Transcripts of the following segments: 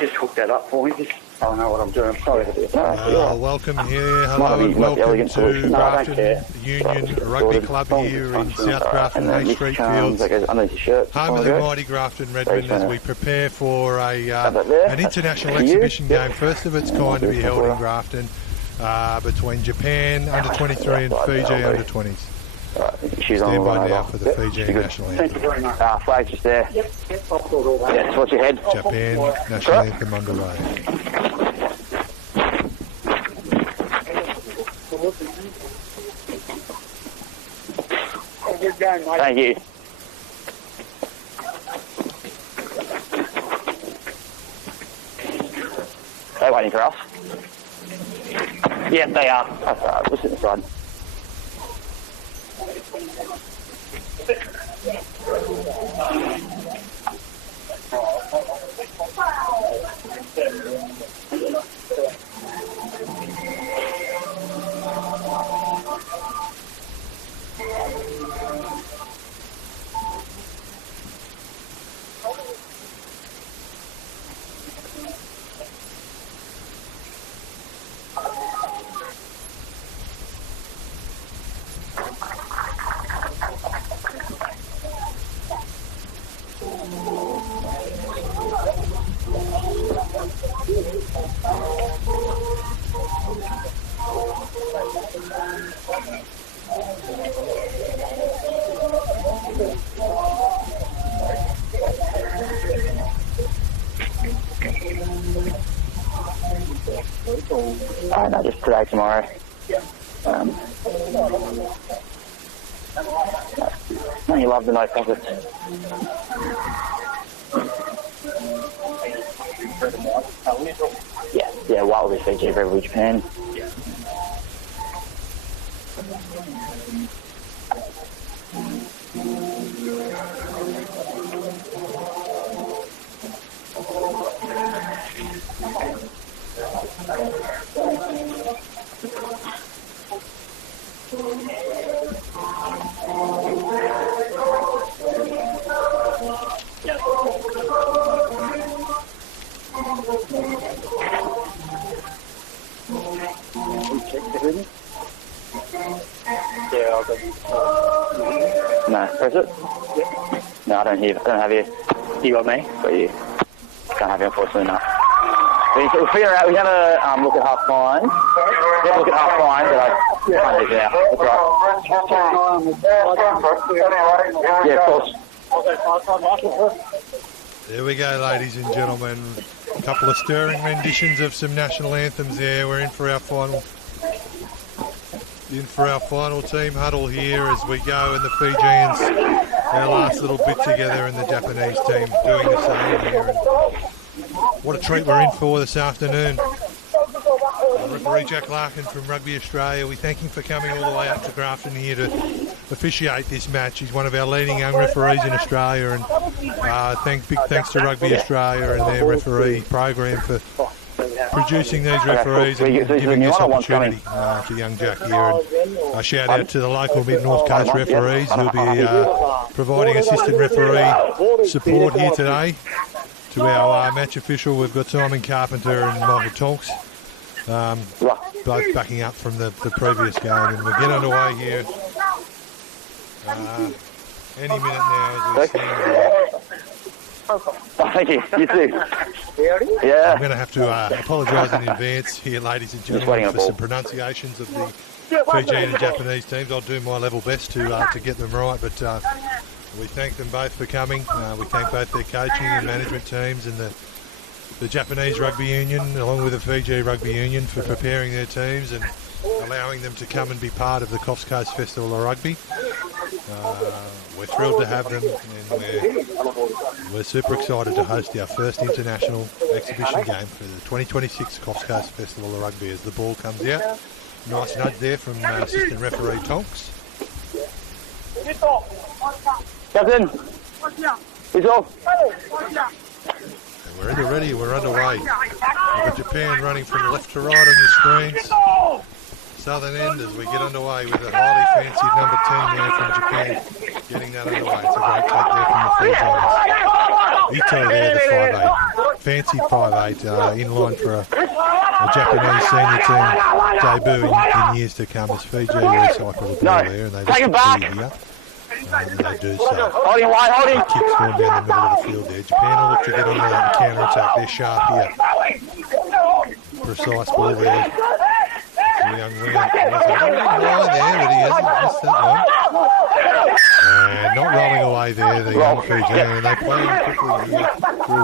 you just hook that up for me? Just, I don't know what I'm doing. I'm sorry to do it. Welcome here. Hello and welcome to Grafton Union Rugby Club here in South Grafton Hay Street Fields. Home of the mighty Grafton Redmen as we prepare for an international exhibition game, first of its kind to be held in Grafton, between Japan under-23 and Fiji under-20s. Stand by now for the Fijian national anthem. Thank you very much. Flag's just there. Yep, I'll sort all that. Yeah, towards your head. Japan national anthem underway. Good game, mate. Thank you. They're waiting for us. Yeah, they are. That's all right. We'll sit inside. No, just today, tomorrow. No, you love the no pockets. Yeah, white will be Fiji, red will be Japan. No, press it? Yeah. No, I don't have you. You got me? Got you. Don't have you, unfortunately, no. We'll figure out, we have a look at half fine. We have a look at half fine, but I can't do it now. That's right. Yeah, of course. There we go, ladies and gentlemen. A couple of stirring renditions of some national anthems there. We're in for our final team huddle here as we go, and the Fijians, our last little bit together, and the Japanese team doing the same here. And what a treat we're in for this afternoon. Referee Jack Larkin from Rugby Australia, we thank him for coming all the way up to Grafton here to officiate this match. He's one of our leading young referees in Australia, and big thanks to Rugby Australia and their referee program for producing these referees and giving this opportunity to young Jack here. And a shout out to the local Mid-North Coast referees who'll be providing assistant referee support here today. To our match official, we've got Simon Carpenter and Michael Tonks, both backing up from the previous game, and we'll get underway here any minute now as we stand. Thank you. You too. Yeah. I'm going to have to apologise in advance here, ladies and gentlemen, for some pronunciations of the Fijian and Japanese teams. I'll do my level best to get them right, but we thank them both for coming. We thank both their coaching and management teams and the Japanese Rugby Union, along with the Fiji Rugby Union, for preparing their teams and allowing them to come and be part of the Coffs Coast Festival of Rugby. We're thrilled to have them, and we're super excited to host our first international exhibition game for the 2026 Coffs Coast Festival of Rugby as the ball comes out. Nice nudge there from assistant referee Tonks. Captain, he's off. And we're ready, we're underway. We've got Japan running from left to right on your screens. Southern end as we get underway with a highly fancied number 10 there from Japan. Getting that underway. It's a great take there from the Fijians. Ito there, the 5'8", fancy 5'8", in line for a Japanese senior team debut in years to come as Fiji recycle the ball there, and they Take it back. Here. And they do so. Holding wide, holding. Kicks going down the middle of the field there. Japan will look to get on the counter-attack. They're sharp here. Precise ball there. Young Leon. There's a little bit wide there, but he hasn't missed that one. And not rolling away there, the young Fijian. And they play him quickly here.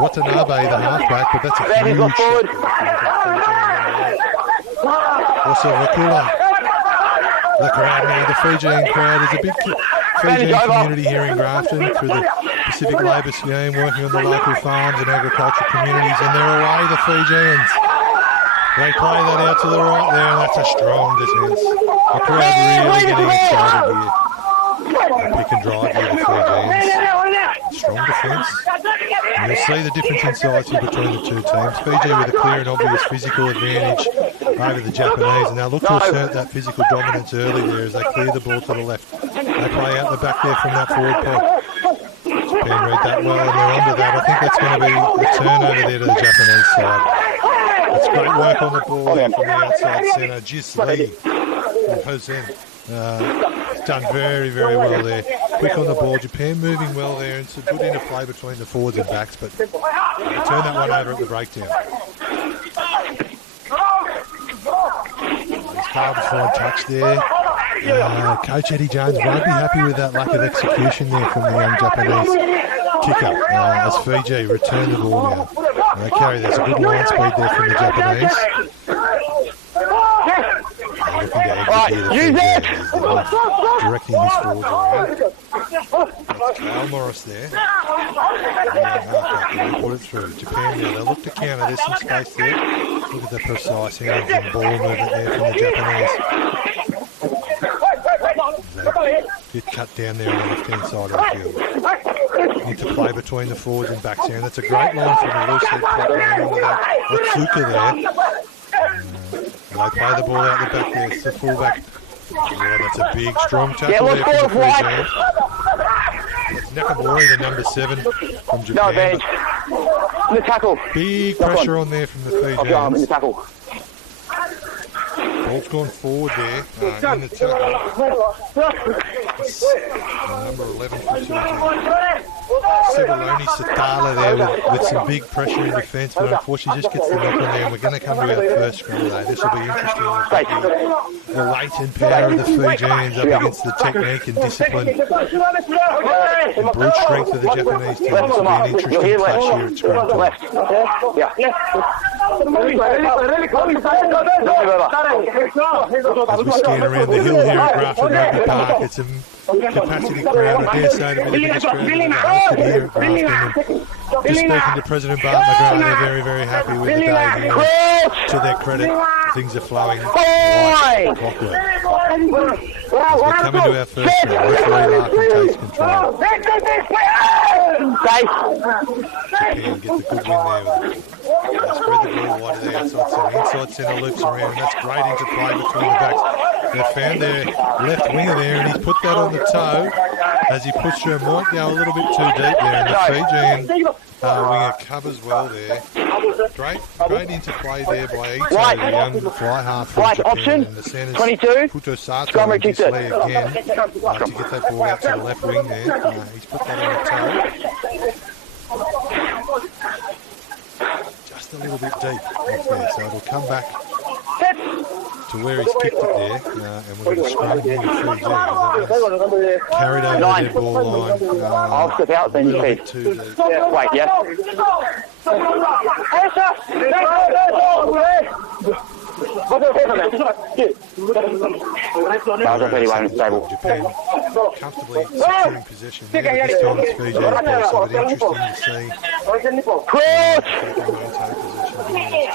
Watanabe, the halfback, but that's a huge shot. Also, Rakula. The crowd now, the Fijian crowd is a big Fijian community here in Grafton through the Pacific Labour Scheme, working on the local farms and agricultural communities, and they're away, the Fijians. They play that out to the right there, and that's a strong defence. The crowd really getting excited here. Pick and drive here, the Fijians. Strong defence. And you'll see the difference in size here between the two teams. Fiji with a clear and obvious physical advantage over the Japanese, and they'll look to assert that physical dominance early there as they clear the ball to the left. They play out the back there from that forward post. Japan read that well, and they're under that. I think that's going to be a turnover there to the Japanese side. It's great work on the ball from the outside centre. Jis Lee from Hosen. Done very, very well there. Quick on the ball. Japan moving well there, and some good interplay between the forwards and backs, but they turn that one over at the breakdown. He's carved a fine touch there. Coach Eddie Jones won't be happy with that lack of execution there from the young Japanese kicker as Fiji return the ball now. They carry, there's a good line speed there from the Japanese. Looking to exit here, the Fijians as the ref directing his forwards around. That's Kyle Morris there. They put it through. Japan now, they look to counter, there's some space there. Look at the precise hands and ball movement there from the Japanese. They get cut down there on the left-hand side of the field. Interplay between the forwards and backs here, and that's a great line from the loose head cut running onto that Otsuka there. And they play the ball out the back there. It's the fullback. Yeah, that's a big, strong tackle there from the Fijians. Nakamori, the number 7 from Japan. No, bench. In the tackle. Big pressure on there from the Fijians. In the tackle. Ball's gone forward there in the tackle. Number 11 from Fiji. Sebaloni Satala there with some big pressure in defence, but unfortunately just gets the knock on there, and we're going to come to our first scrum today. This will be interesting. The weight and power of the Fijians up against the technique and discipline and brute strength of the Japanese team. This will be an interesting clash here at scrum time. As we scan around the hill here at Grafton Rugby Park, it's a capacity crowd. I dare say the biggest crowd we've ever hosted here at Grafton. And just speaking to President Bart McGrath, they're very, very happy with the day here. To their credit, things are flowing like clockwork. As we come into our first round, referee Larkin takes control. Japan gets a good win there with it. They spread the ball wide to the outside centre. Inside centre loops around, and that's great interplay between the backs. They've found their left winger there, and he's put that on the toe as he puts her might go a little bit too deep there, and the Fijian winger covers well there. Great interplay there by Ito, the young fly half from Japan, and the centres Puto Sato and Gisley again to get that ball out to the left wing there. He's put that on the toe. Just a little bit deep off there, so it'll come back to where he's kicked it there, and we're going to scrum here with Fiji. Carried over the dead ball line. I'll step out then, you see. Wait, yes. Japan comfortably securing possession there, but this time it's Fiji's ball, so it's interesting to see. Cross!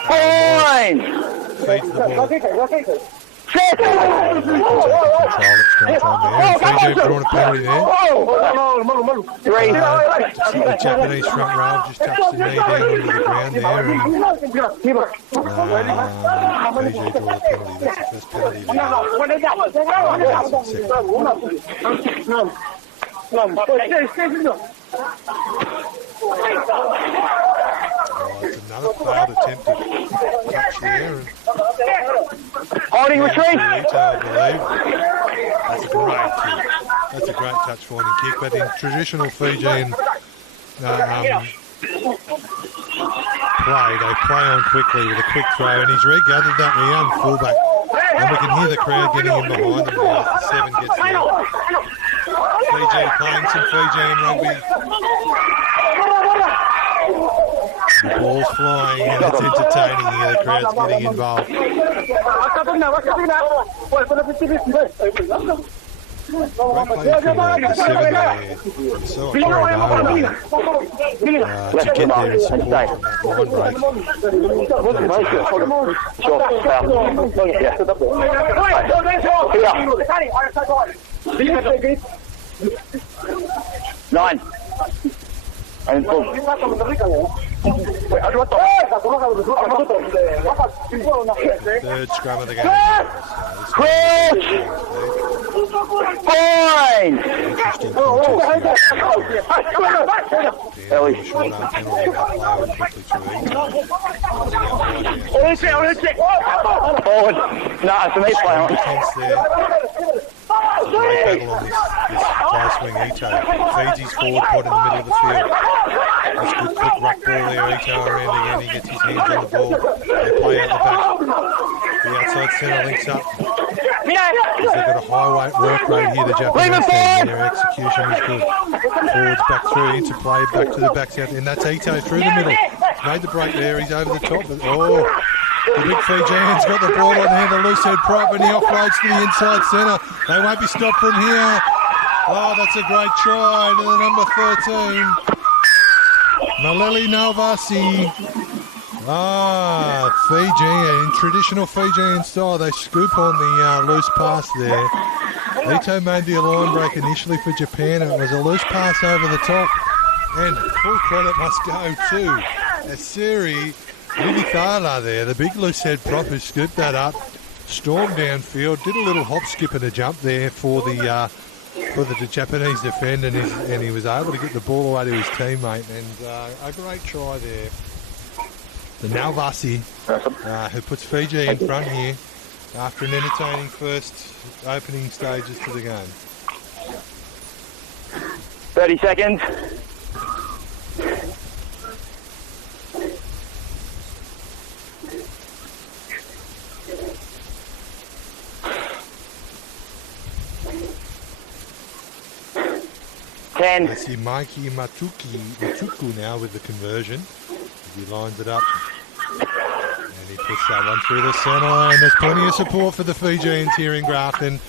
Fine! Feeds the ball. Set! Control at scrum time there. And Fiji drawn a penalty there. The Japanese front row just touched the knee down onto the ground there, and Fiji draw the penalty. That's the first penalty there. It's another failed attempt to touch there. And Holding retreat. Ito, I believe. That's a great kick. That's a great touch finding kick. But in traditional Fijian play, they play on quickly with a quick throw, and he's regathered that young fullback. And we can hear the crowd getting in behind them now as the 7 gets there. Fiji playing some Fijian rugby. The ball's flying and it's entertaining here. The crowd's getting involved. Great play from the 7 there. So to get there and support from that line break. Nine. And Third scrum of the game. Fine. Interesting contest here. Down short arm penalty, that play went quickly through Forward. No, for me, play on. Defence there. Great battle on this close swing, Ito. Fiji's forward pot in the middle of the field. That's good quick ruck ball there, Ito around again, he gets his hands on the ball. They play out the back. The outside centre links up. They've got a high weight work rate here, the Japanese team. Their execution is good. Forwards back through, into play, back to the backs out, and that's Ito through the middle. Made the break there, he's over the top. But, the big Fijian's got the ball on here, the loose head prop, and he offloads to the inside centre. They won't be stopped from here. Oh, that's a great try to the number 13. Maleli Nalvasi. Fijian, in traditional Fijian style, they scoop on the loose pass there. Ito made the line break initially for Japan, and it was a loose pass over the top. And full credit must go to Asiri Unithala there, the big loose head prop who scooped that up, stormed downfield, did a little hop, skip and a jump there for the Japanese defender, and he was able to get the ball away to his teammate, and a great try there. The Nalvasi, who puts Fiji in front here after an entertaining first opening stages to the game. 30 seconds. I see Mikey Matuku now with the conversion. He lines it up and he puts that one through the centre, and there's plenty of support for the Fijians here in Grafton.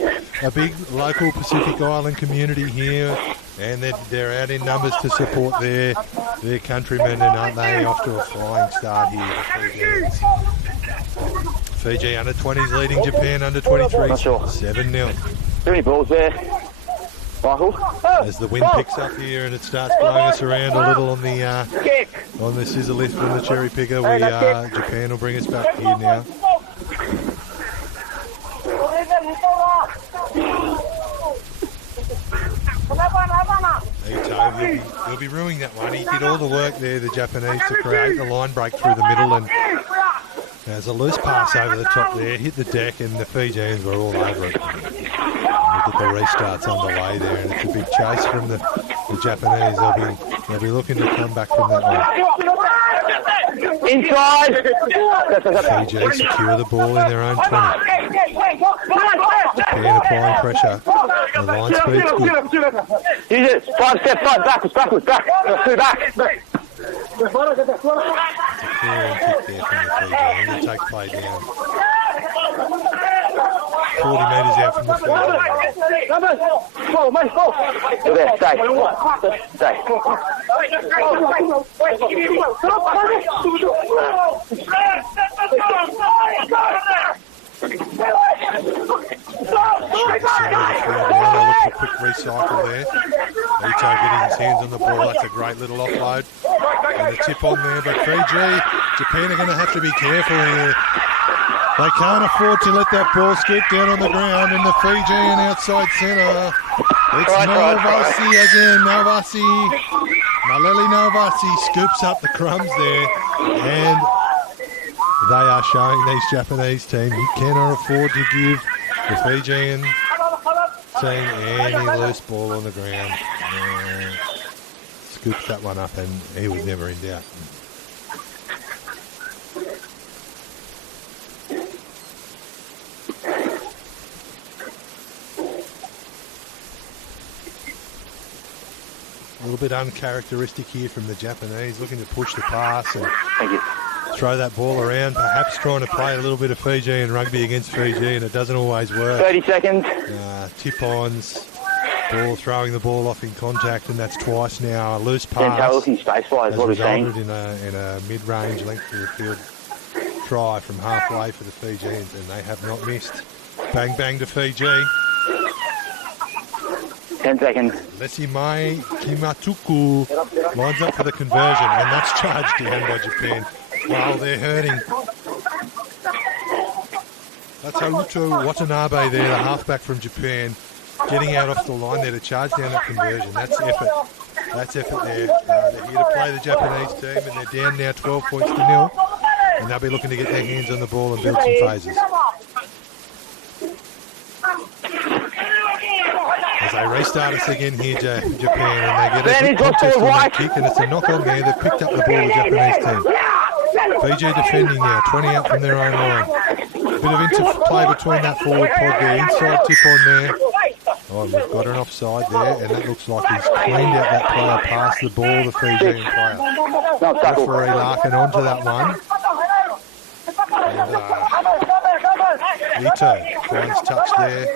A big local Pacific Island community here, and they're out in numbers to support their countrymen, and aren't they off to a flying start here, the Fijians. Fiji under 20s leading Japan under 23s 7-0. Too many balls there, Michael. As the wind picks up here and it starts blowing us around a little on the scissor lift from the cherry picker, Japan will bring us back here now. Ito, he'll be ruining that one. He did all the work there, the Japanese, to create the line break through the middle, and there's a loose pass over the top there, hit the deck, and the Fijians were all over it. Look at the restarts underway there, and it's a big chase from the Japanese. They'll be looking to come back from that one. Inside. Fiji secure the ball in their own 20. Japan applying pressure. The line speed's good. Use it. 5 steps front, backwards, back. 2 back. It's a clearing kick there from the Fiji, and they take play down. 40 metres out from the field. You're there, stay. Look for quick recycle there. Ito getting his hands on the ball. That's a great little offload. And the tip on there, but Fiji, Japan are going to have to be careful here. They can't afford to let that ball scoop down on the ground, and the Fijian outside centre. It's Nalvasi again. Nalvasi Maleli Novasi scoops up the crumbs there, and they are showing these Japanese team you cannot afford to give the Fijian team any loose ball on the ground. Scoops that one up, and he was never in doubt. A little bit uncharacteristic here from the Japanese, looking to push the pass and throw that ball around, perhaps trying to play a little bit of Fijian rugby against Fiji, and it doesn't always work. 30 seconds. Tip-ons, throwing the ball off in contact, and that's twice now. A loose pass Looking space-wise, what are we saying? in a mid-range length of the field try from halfway for the Fijians, and they have not missed. Bang, bang to Fiji. 10 seconds. Lesimai Kimatuku lines up for the conversion, and that's charged down by Japan. Wow, they're hurting. That's Haruto Watanabe there, the halfback from Japan, getting out off the line there to charge down that conversion. That's effort. That's effort there. They're here to play the Japanese team, and they're down now 12 points to 0. And they'll be looking to get their hands on the ball and build some phases. As they restart us again here, Japan, and they get a good contest on that kick, and it's a knock on there. They've picked up the ball, the Japanese team. Fiji defending now, 20 out from their own line. Bit of interplay between that forward pod there, inside tip on there. Oh, and we've got an offside there, and it looks like he's cleaned out that player past the ball, the Fijian player. Referee Larkin onto that one. And Ito finds touch there.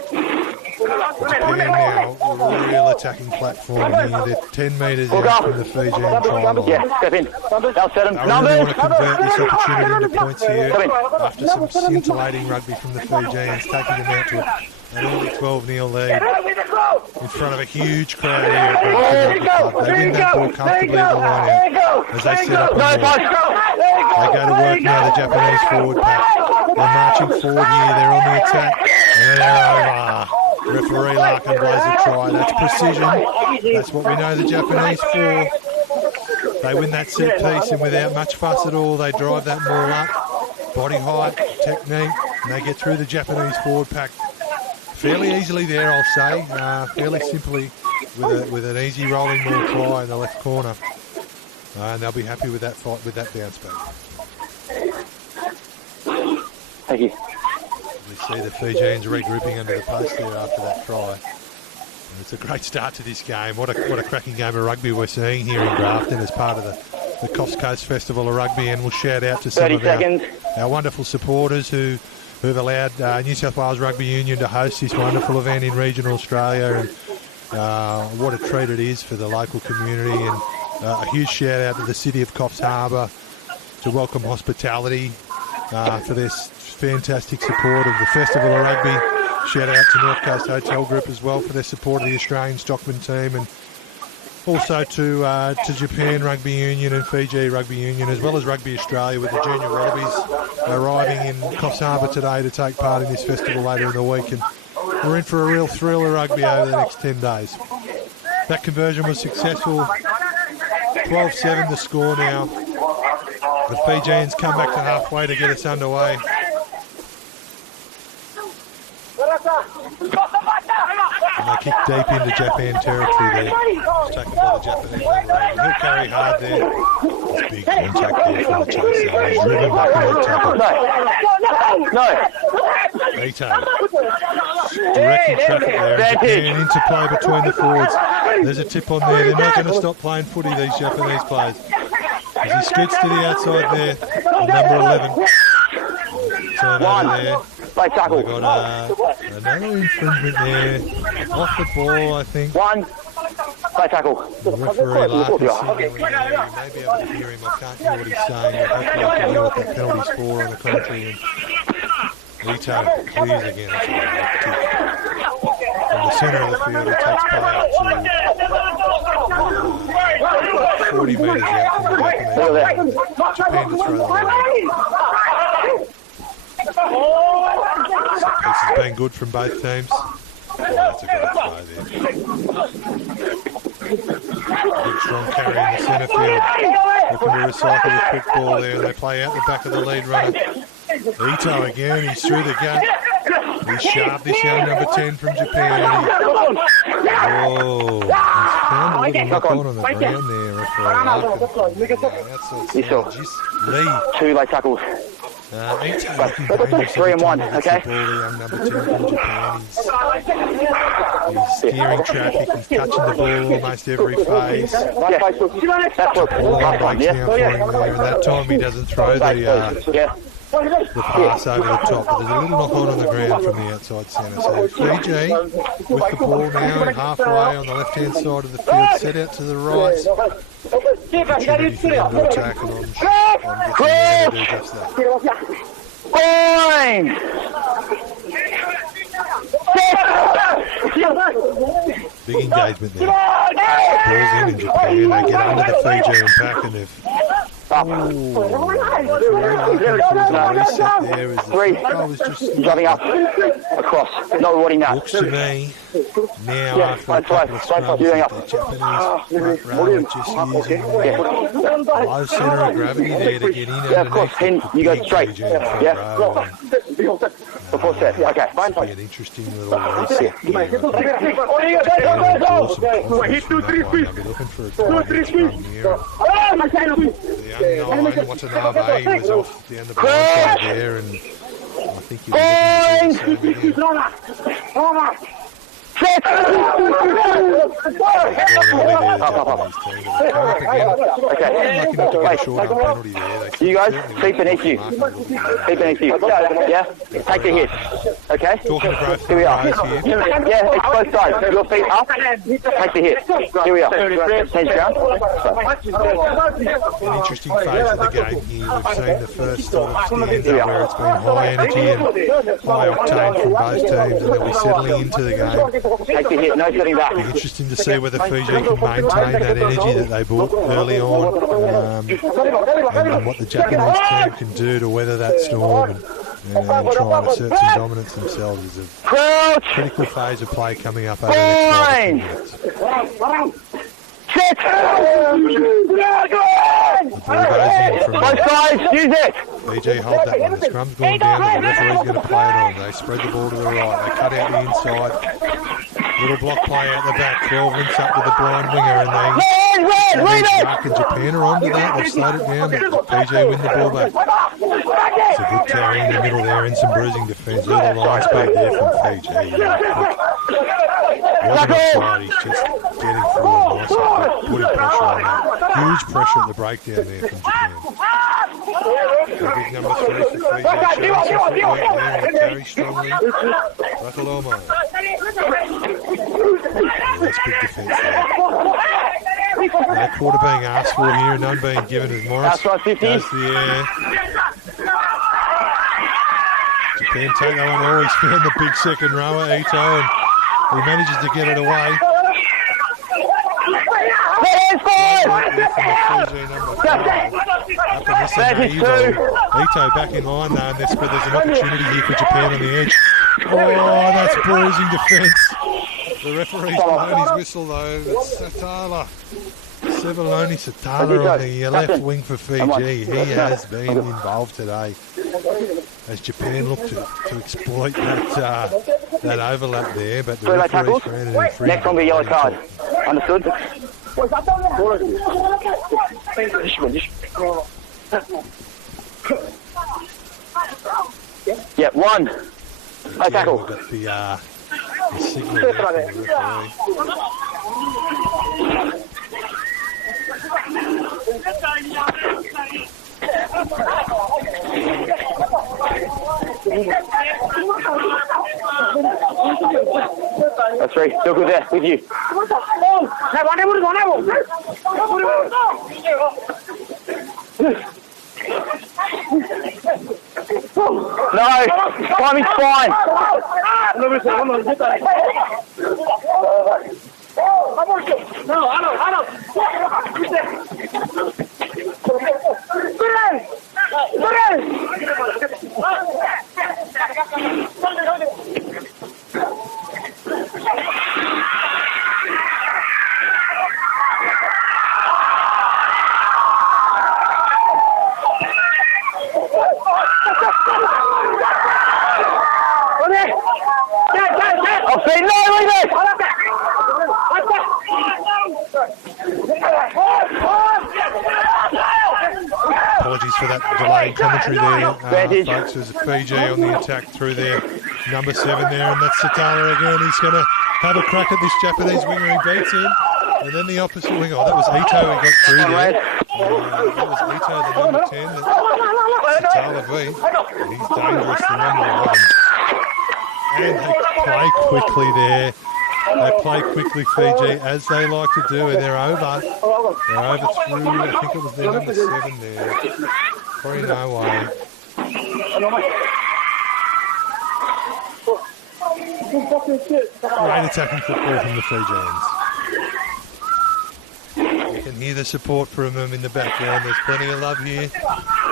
Japan now, a real attacking platform here. They're 10 metres out from the Fijian try line. Yeah, step in. They'll set them. They really want to convert this opportunity into points here after some scintillating rugby from the Fijians, taking them out to an early 12-0 lead in front of a huge crowd here at Grafton Rugby Club. They win that ball comfortably at the line out as they set up on there. They go to work now, the Japanese forward pack. They're marching forward here, they're on the attack, and they're over. Referee Larkin blows a try. That's precision. That's what we know the Japanese for. They win that set piece, and without much fuss at all, they drive that ball up. Body height, technique, and they get through the Japanese forward pack fairly easily there, I'll say. Fairly simply with an easy rolling ball try in the left corner. And they'll be happy with that fight, with that bounce back. Thank you. We see the Fijians regrouping under the post there after that try. And it's a great start to this game. What a cracking game of rugby we're seeing here in Grafton as part of the Coffs Coast Festival of Rugby. And we'll shout out to some of our wonderful supporters who've allowed New South Wales Rugby Union to host this wonderful event in regional Australia. And what a treat it is for the local community. And a huge shout out to the City of Coffs Harbour, to Welcome Hospitality for their fantastic support of the Festival of Rugby. Shout out to North Coast Hotel Group as well for their support of the Australian Stockman team, and also to Japan Rugby Union and Fiji Rugby Union, as well as Rugby Australia with the Junior Wallabies arriving in Coffs Harbour today to take part in this festival later in the week. And we're in for a real thrill of rugby over the next 10 days. That conversion was successful. 12-7 the score now. The Fijians come back to halfway to get us underway. And they kick deep into Japan territory there. It's taken by the Japanese. He'll carry hard there. There's big contact there from the chase. He's driven back in the tackle. Ito. Directing traffic there. Japan interplay between the forwards. There's a tip on there. They're not going to stop playing footy, these Japanese players. As he scoots to the outside there, number 11. Turnover there. Play tackle. We've got another infringement there. Off the ball, I think. One. Play tackle. Referee Larkin, you may be able to hear him. I can't hear what he's saying. Hopefully I can hear what that penalty's for on the commentary. And Ito clears again. That's a kick. From the centre of the field, he takes play up to 40 metres out from the Japanese. Japan to throw the line. This has been good from both teams. Oh, that's a good play there. Big strong carry in the centre field. Looking to recycle the quick ball there. They play out the back of the lead runner. Ito again, he's through the gap. He's sharp, this young number 10 from Japan. Whoa, he's found a little knock on the ground there, referee. Lee. 2 late tackles. Ito looking 3 and 1, okay? the young number 10 from Japan. He's steering traffic, he's touching the ball almost every phase. That's what All last on time, breaks yeah? now for him there, and that time he doesn't throw the pass over the top, but there's a little knock-on the ground from the outside centre. So Fiji with the ball now and halfway on the left-hand side of the field, set out to the right. Opportunity for them to attack, and I'm guessing they're going to do just that. Fine! Big engagement there. Ball's in Japan. They get under the Fijian pack and they've... Driving up. Across. Not rewarding that. Looks to me now after a couple of scrums that the Japanese front row are just using low centre of gravity there to get in underneath the you go big straight. Fijian front row. Before set. Okay. Be an interesting little reset there. I'll be looking for a target scrum here. The unknown Watanabe was off down the blind side there, and I think he was looking to do the same again. You guys, feet beneath you. Feet beneath you. Yeah? Take the hit. Okay? Talking to both Here we are. guys here. Yeah, it's both sides. Your feet up. Take the hit. Here we are. Change ground. An interesting phase of the game here. We've seen the first sort of stanza where it's been high energy and high octane from both teams, and they'll be settling into the game. Take the hit. No setting back. It'll be interesting to see whether Fiji can maintain that energy that they brought early on, and what the Japanese team can do to weather that storm and try and assert some dominance themselves. Is a critical phase of play coming up over the next 5 minutes. Set! The ball goes in from Both sides, use it! BJ hold that one. The scrum's gone down, but the referee's going to play it on. They spread the ball to the right. They cut out the inside. Little block play out the back. 12 links up with the blind winger, and they Mark and Japan are onto that. They've slowed it down, but BJ win the ball back. It's a good carry in the middle there and some bruising defence. Little line speed there from Fiji. Wasn't offside, he's just getting forward nicely, putting pressure on that. Huge pressure at the breakdown there from Japan. So big number 3 for Fiji. Showing some footwork there and carry strongly. Rakalomo. That's big defence there. No quarter being asked for here, none being given as Morris goes to the air. Japan take that one. Oh, he's found the big second rower, Ito, and he manages to get it away. Ito back in line though, and there's an opportunity here for Japan on the edge. Oh, that's bruising defence. The referee's blown his whistle though. It's Satala. Sevaloni Satala on the left wing for Fiji. He has been involved today as Japan look to exploit that overlap there, but the referee's granted him free. Next one be yellow card. Understood? Yeah, 1. No tackle. We've got the signal there from the referee. That's 3. Still good there, with you. No, timing's fine. speed. No, leave it. Apologies for that delay in commentary there, folks. There's Fiji on the attack through there. Number 7 there, and that's Satala again. He's going to have a crack at this Japanese winger. He beats him. And then the opposite winger. Oh, that was Ito who got through there. That was Ito, the number 10. Satala beat. He's dangerous, the number 11. And they play quickly there. They play quickly, Fiji, as they like to do, and they're over. They're over through, I think it was their number 7 there. Probably no way. Great attacking football from the Fijians. You can hear the support from them in the background. There's plenty of love here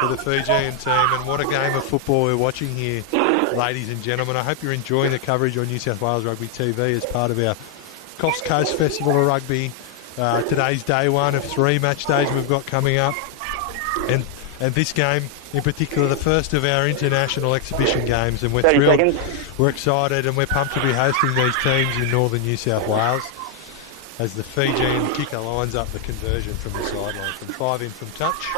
for the Fijian team, and what a game of football we're watching here, ladies and gentlemen. I hope you're enjoying the coverage on New South Wales Rugby TV as part of our Coffs Coast Festival of Rugby. Today's day 1 of 3 match days we've got coming up, and this game in particular, the first of our international exhibition games, and we're thrilled, we're excited, and we're pumped to be hosting these teams in northern New South Wales as the Fijian kicker lines up the conversion from the sideline from 5 in from touch.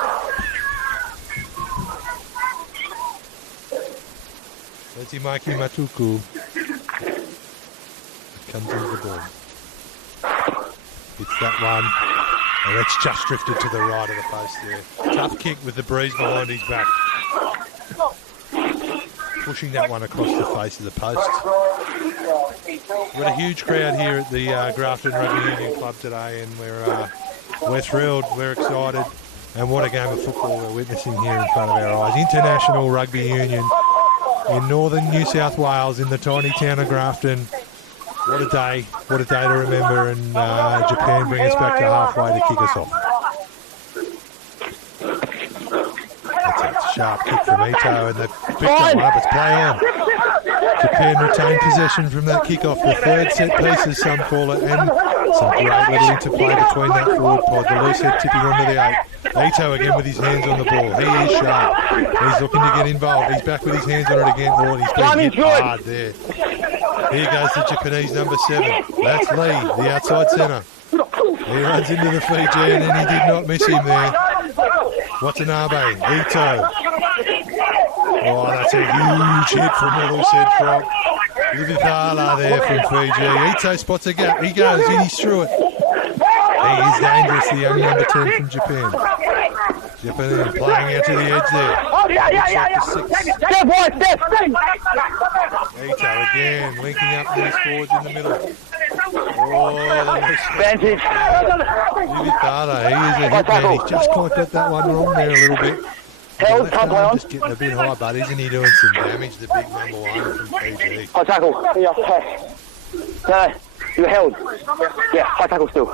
Let's Maki Matuku comes into the ball. It's that one, and it's just drifted to the right of the post there. Tough kick with the breeze behind his back. Pushing that one across the face of the post. We've got a huge crowd here at the Grafton Rugby Union Club today, and we're thrilled, we're excited, and what a game of football we're witnessing here in front of our eyes. International Rugby Union in northern New South Wales in the tiny town of Grafton. What a day to remember, and Japan bring us back to halfway to kick us off. That's a sharp kick from Ito, and they've picked that one up. It's play on. Japan retain possession from that kick-off. The third set piece, as some call it, and some great little interplay between that forward pod. The loose head tipping onto the 8. Ito again with his hands on the ball. He is sharp. He's looking to get involved. He's back with his hands on it again. Oh, he's being hit hard there. Here goes the Japanese number 7. That's Lee, the outside centre. He runs into the Fijian, and he did not miss him there. Watanabe, Ito. Oh, that's a huge hit from the loose head prop. Livithala there from Fiji. Ito spots a gap. He goes in, he's through it. He is dangerous, the young number 10 from Japan. Japan playing out to the edge there. Ito again, linking up these forwards in the middle. Oh, Vantage. Livithala, he is a hit man. He's just quite got that one wrong there a little bit. Held, just getting a bit high, but isn't he doing some damage, the big number 1 from Fiji? High tackle. No, you held. Yeah, high tackle still.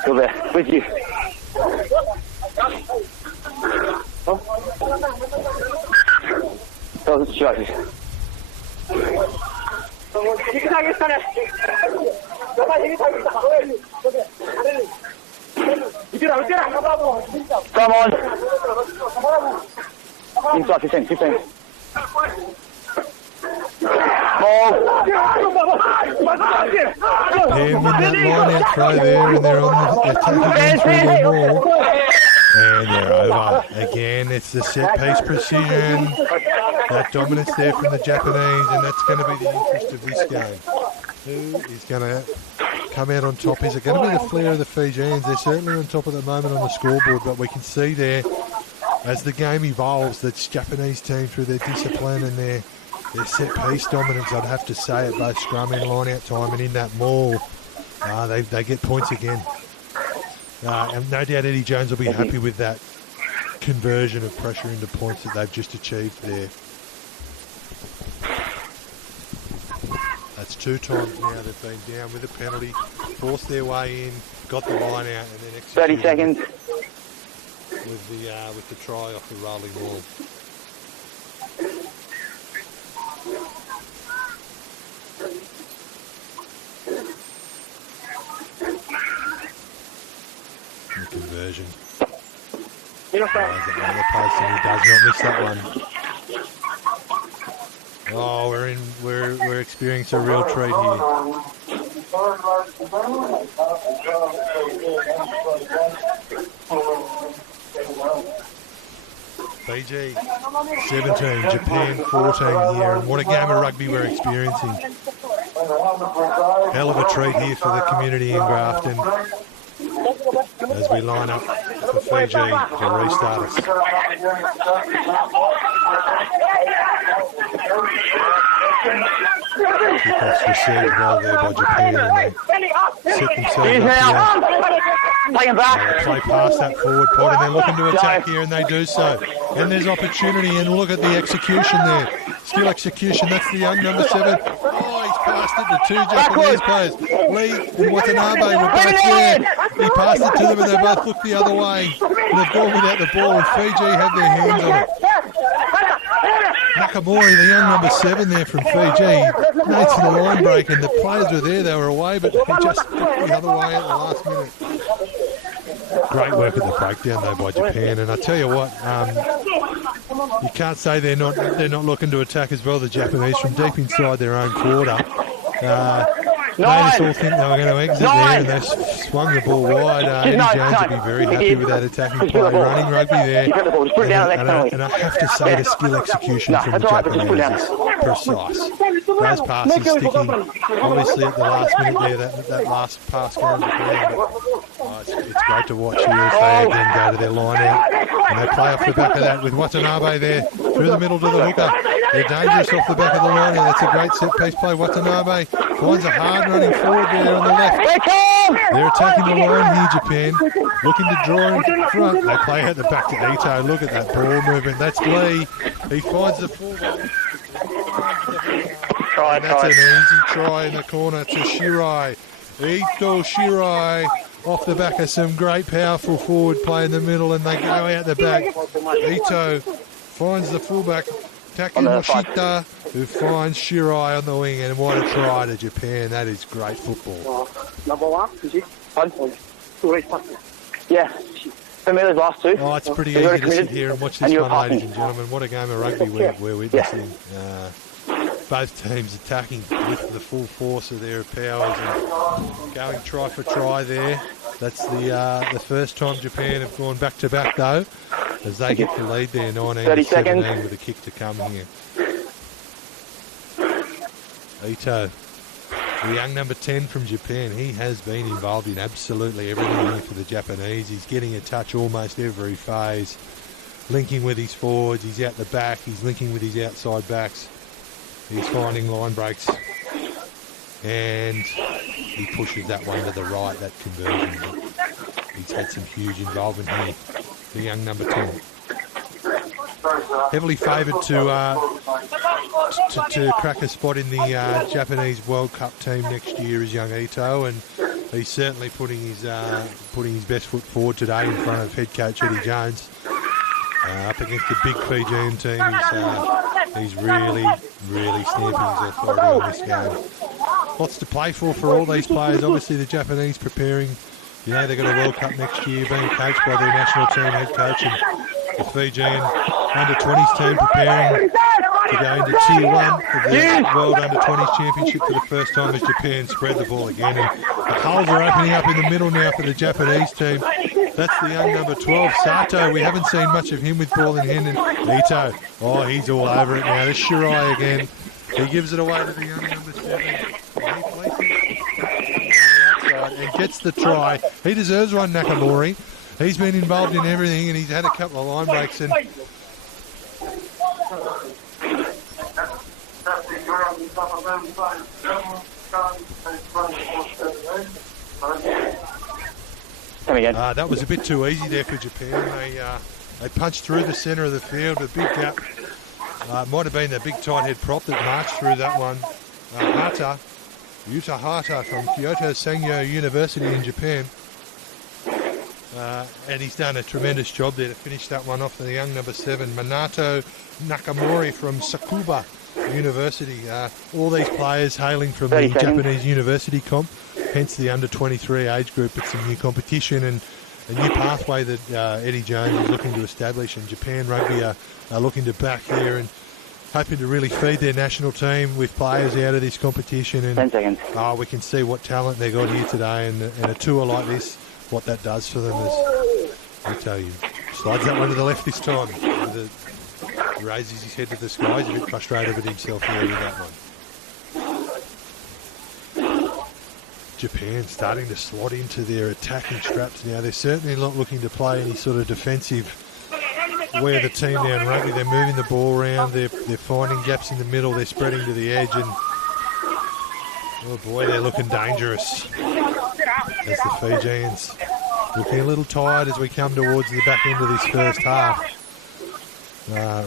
Still there, with you. Doesn't strike you. Come on. Inside 15. Japan with that line out throw there, and they're on the attack again through their ball. And they're over. Again, it's the set piece precision. That dominance there from the Japanese, and that's going to be the interest of this game. Who is going to come out on top? Is it going to be the flair of the Fijians? They're certainly on top at the moment on the scoreboard, but we can see there, as the game evolves, that's Japanese team through their discipline and their set piece dominance, I'd have to say, at both scrum and line out time and in that maul, they get points again. And no doubt Eddie Jones will be happy with that conversion of pressure into points that they've just achieved there. That's 2 times now they've been down with a penalty, forced their way in, got the line out, and then executed 30 seconds. With the try off the rolling wall. conversion. There's another post and he does not miss that one. Oh, we're experiencing a real treat here. Fiji 17, Japan 14 here, and what a game of rugby we're experiencing. Hell of a treat here for the community in Grafton as we line up for Fiji to restart us. Kickoff's received well there by Japan, and they set themselves up here. Play past that forward pod, and they're looking to attack here, and they do so. And there's opportunity, and look at the execution there. Skill execution, that's the young number 7. Oh, he's passed it to 2 Japanese players. Lee and Watanabe were both there. He passed it to them, and they both looked the other way. And they've gone without the ball, and Fiji have their hands on it. Nakamori, the young number 7 there from Fiji, made to the line break, and the players were there, they were away, but he just looked the other way at the last minute. Great work at the breakdown though by Japan, and I tell you what, you can't say they're not looking to attack as well. The Japanese from deep inside their own quarter made us all think they were going to exit there, and they swung the ball wide. Eddie Jones would be very happy with that attacking play, running rugby there. And I have to say the skill execution from the Japanese is precise. Those passes sticking, obviously at the last minute there, that last pass going to the ground. It's great to watch here as they again go to their line out. And they play off the back of that with Watanabe there, through the middle to the hooker. They're dangerous off the back of the line out. That's a great set-piece play. Watanabe finds a hard running forward there on the left. They're attacking the line here, Japan, looking to draw in front. They play out the back to Ito. Look at that ball movement. That's Lee. He finds the fullback. And that's an easy try in the corner to Shirai. Ito Shirai off the back of some great powerful forward play in the middle, and they go out the back. Ito finds the fullback, Takimoshita, who finds Shirai on the wing, and what a try to Japan. That is great football. Number 1, yeah. For me, those last 2. Oh, it's pretty easy to sit here and watch this one, ladies and gentlemen. What a game of rugby we're witnessing. Both teams attacking with the full force of their powers and going try for try there. That's the first time Japan have gone back to back though, as they get the lead there 19-17 with a kick to come here. Ito, the young number 10 from Japan, he has been involved in absolutely everything here for the Japanese. He's getting a touch almost every phase, linking with his forwards, he's out the back, he's linking with his outside backs. He's finding line breaks, and he pushes that one to the right, that conversion. He's had some huge involvement here, the young number 10. Heavily favoured to crack a spot in the Japanese World Cup team next year is young Ito, and he's certainly putting his best foot forward today in front of head coach Eddie Jones. Up against the big Fijian team, he's really stamping his authority on this game. Lots to play for all these players. Obviously the Japanese preparing, they've got a World Cup next year, being coached by their national team head coach, and the Fijian under-20s team preparing to go into Tier 1 of the World Under-20s Championship for the first time as Japan spread the ball again. And the holes are opening up in the middle now for the Japanese team. That's the young number 12, Sato. We haven't seen much of him with ball in hand. And Ito, he's all over it now. There's Shirai again. He gives it away to the young number 7. He places it on the outside and gets the try. He deserves one, Nakamori. He's been involved in everything, and he's had a couple of line breaks. And that was a bit too easy there for Japan. They punched through the centre of the field, a big gap. It might have been the big tight head prop that marched through that one. Yuta Hata from Kyoto Sangyo University in Japan. And he's done a tremendous job there to finish that one off to the young number 7, Minato Nakamori from Sakuba University. All these players hailing from the Japanese university comp, hence the under-23 age group. It's a new competition, and new pathway that Eddie Jones is looking to establish, and Japan Rugby are looking to back there and hoping to really feed their national team with players out of this competition. And 10 seconds. we can see what talent they got here today, and a tour like this, what that does for them is, I tell you, slides that one to the left this time. Raises his head to the sky. He's a bit frustrated with himself here with that one. Japan starting to slot into their attacking straps now. They're certainly not looking to play any sort of defensive where the team down rugby. They're moving the ball around. They're finding gaps in the middle. They're spreading to the edge, and oh boy, they're looking dangerous. As the Fijians looking a little tired as we come towards the back end of this first half.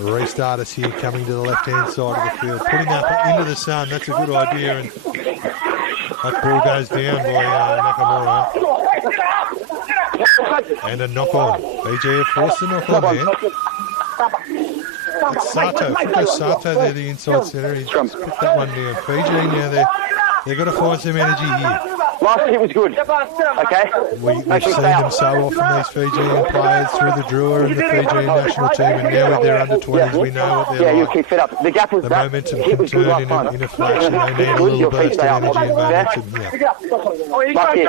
Restart us here, coming to the left-hand side of the field, putting that into the sun. That's a good idea, and that ball goes down by Nakamura. And a knock-on. Fiji have forced a knock-on there. It's Sato, Fuko Sato there, the inside centre. He's put that one down. Fiji now, they've got to find some energy here. Last hit was good. Okay. We've seen them so often, these Fijian players, through the Drua and the Fijian national team, and now with their under-20s, we know what they're you like. keep it up. The gap was The momentum can turn in a flash, and they need a little burst of energy and momentum here. Nine.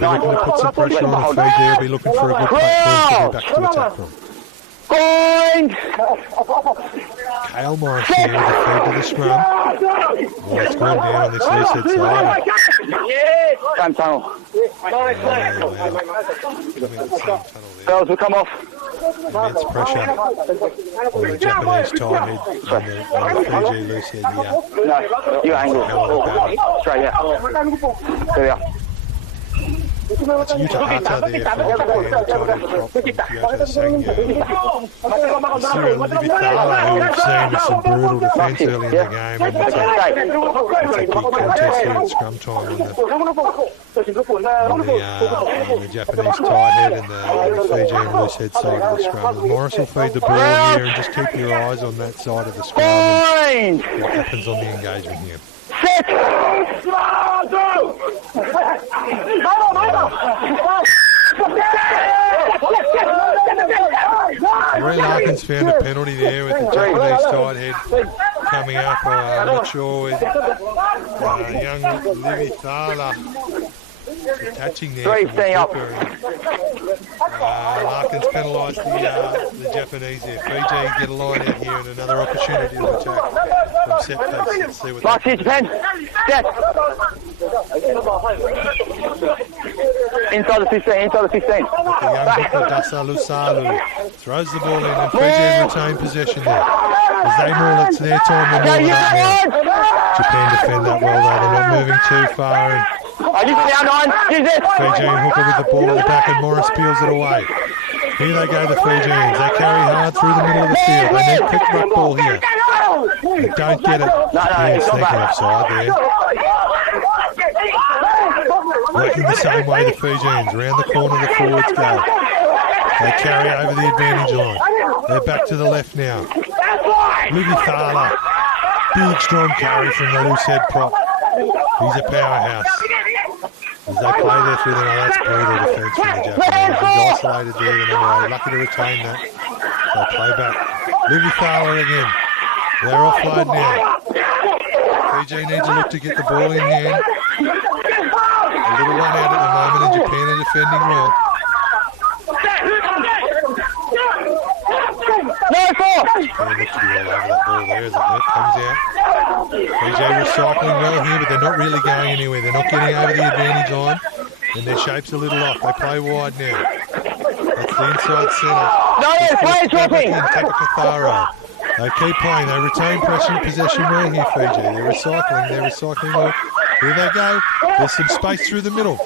They'll be looking to put some pressure on the Fiji. They'll be looking for a good platform to go back to attack from. Point! Kale Morris here with a feed to the scrum. Well, it's gone down on this loose head side. Same tunnel. Girls will come off. Immense pressure on the Japanese tight head on the Fiji loose head here. No, you angle. Straight, yeah. There we are. It's Utahata there from Japan, the tight head prop from Kyoto Sangyo. Cyril Livithala, who we've seen with some brutal defence early in the game, and it's a big contest here at scrum time on the Japanese tight head and the Fijian loose head side of the scrum. Morris will feed the ball here, and just keep your eyes on that side of the scrum and what happens on the engagement here. Ray Larkins found a penalty there with the Japanese tight head coming up. I'm not sure with young Livithala attaching there. Larkins penalised the Japanese there. Fiji get a line out here and another opportunity to attack from set piece. Let's see what Mark here, Japan. Set. Inside the 15, inside the 15. The young hooker Dasa Lusalu throws the ball in, and Fiji retain possession there. As they maul, it's their time to maul it up now. Japan defend that well though, they're not moving too far. And Fijian hooker with the ball at the back, and Morris peels it away. Here they go, the Fijians. They carry hard through the middle of the field. They need quick ruck ball here. They don't get it. Japan sneaking offside there. Working the same way the Fijians. Round the corner the forwards go. They carry over the advantage line. They're back to the left now. Livithala. Big strong carry from the loose head prop. He's a powerhouse. As they play there through the night, that's brutal defence from the Japanese. He's isolated there, and they're lucky to retain that. So play back. Livithala again. They're offload now. Fiji needs to look to get the ball in hand. A little run out at the moment, and Japan are defending well. Japan looks to be all over that ball there as it comes out. Fiji recycling well here, but they're not really going anywhere. They're not getting over the advantage line, and their shape's a little off. They play wide now. That's the inside centre. Take a Catharo. They keep playing. They retain possession well here, Fiji. They're recycling well. Here they go. There's some space through the middle.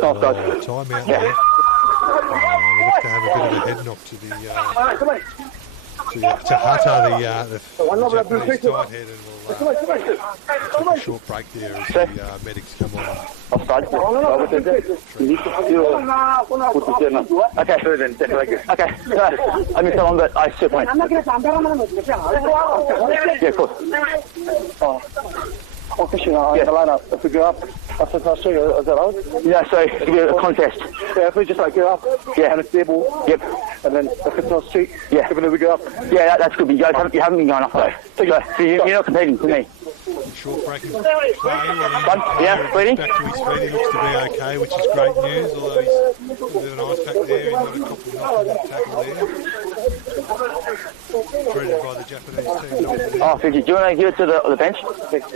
Time out there. They look to have a bit of a head knock to the Hata, the Japanese tight head, and we'll take a short break there as the medics come on. Offside. Okay. Okay. So, I missed that one, but I still point. Yeah, of course. Officially, in the lineup, if we go up, is that right? Yeah, so it'll be a contest. Yeah, if we just like go up, Yeah. and it's their ball, Yep. and then if it's not street, Yeah. even if we go up. Yeah, that's good. You haven't been going up though. So you're not competing for me. Short breaking play. Yeah, bleeding. Back to his feet. He looks to be okay, which is great news. Although he's a bit of an ice pack there, he's got a couple of knocks tackle there. Treated by the Japanese team. Oh, Fiji, do you want to give it to the bench?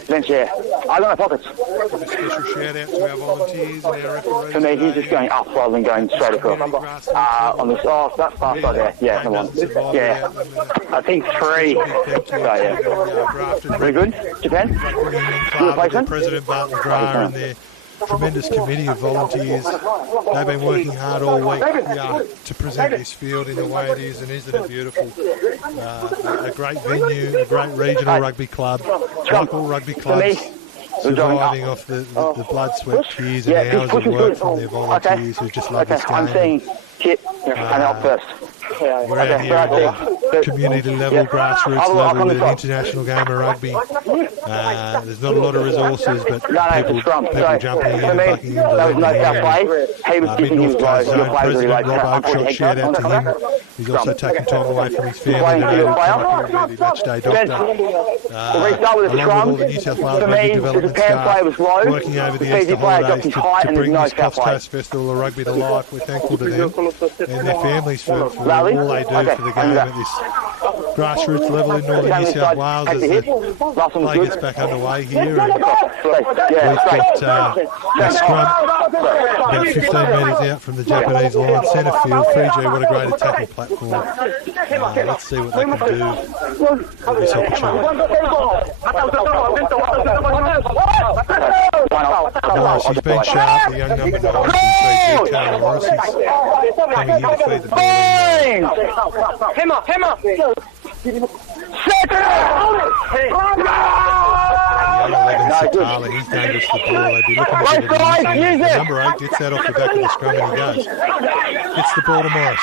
Bench, yeah. I got my pockets. Give a special shout out to our volunteers and our referees. For me, he's just going up rather than going straight across. On this, that far side there. Yeah, come on. Yeah. I think 3. So, yeah. Very good. Japan? Good replacement? President Bart McGrath and their tremendous committee of volunteers. They've been working hard all week to present this field in the way it is, and isn't it beautiful? A great venue, a great regional rugby club, local rugby clubs surviving off the blood, sweat, tears and hours of work from their volunteers who just love this game. I'm seeing Kit and up first. We're out here at the community level, grassroots level with an international game of rugby. There's not a lot of resources, but people jumping in and bucking into the Mid-North Coast Zone President Rob Oakshott, shout out to him. He's also taken time away from his family today to come up here and be the match day doctor. Along with all the New South Wales rugby development staff working over the Easter holidays to bring this Coffs Coast Festival of Rugby to life. We're thankful to them and their families for all they do for the game at this grassroots level in northern New South Wales as the play gets back underway here. And we've got a scrum about 15 metres out from the Japanese line, centre field. Fiji, what a great attacking platform. Let's see what they can do with this opportunity. She's been sharp, the young number 9 from Fiji, Karen Morris. He's coming here to feed the ball in. Satala, he's dangerous to the ball. They'd be looking to get it in. Number 8 gets that off the back of the scrum and he goes. Gets the ball to Morris.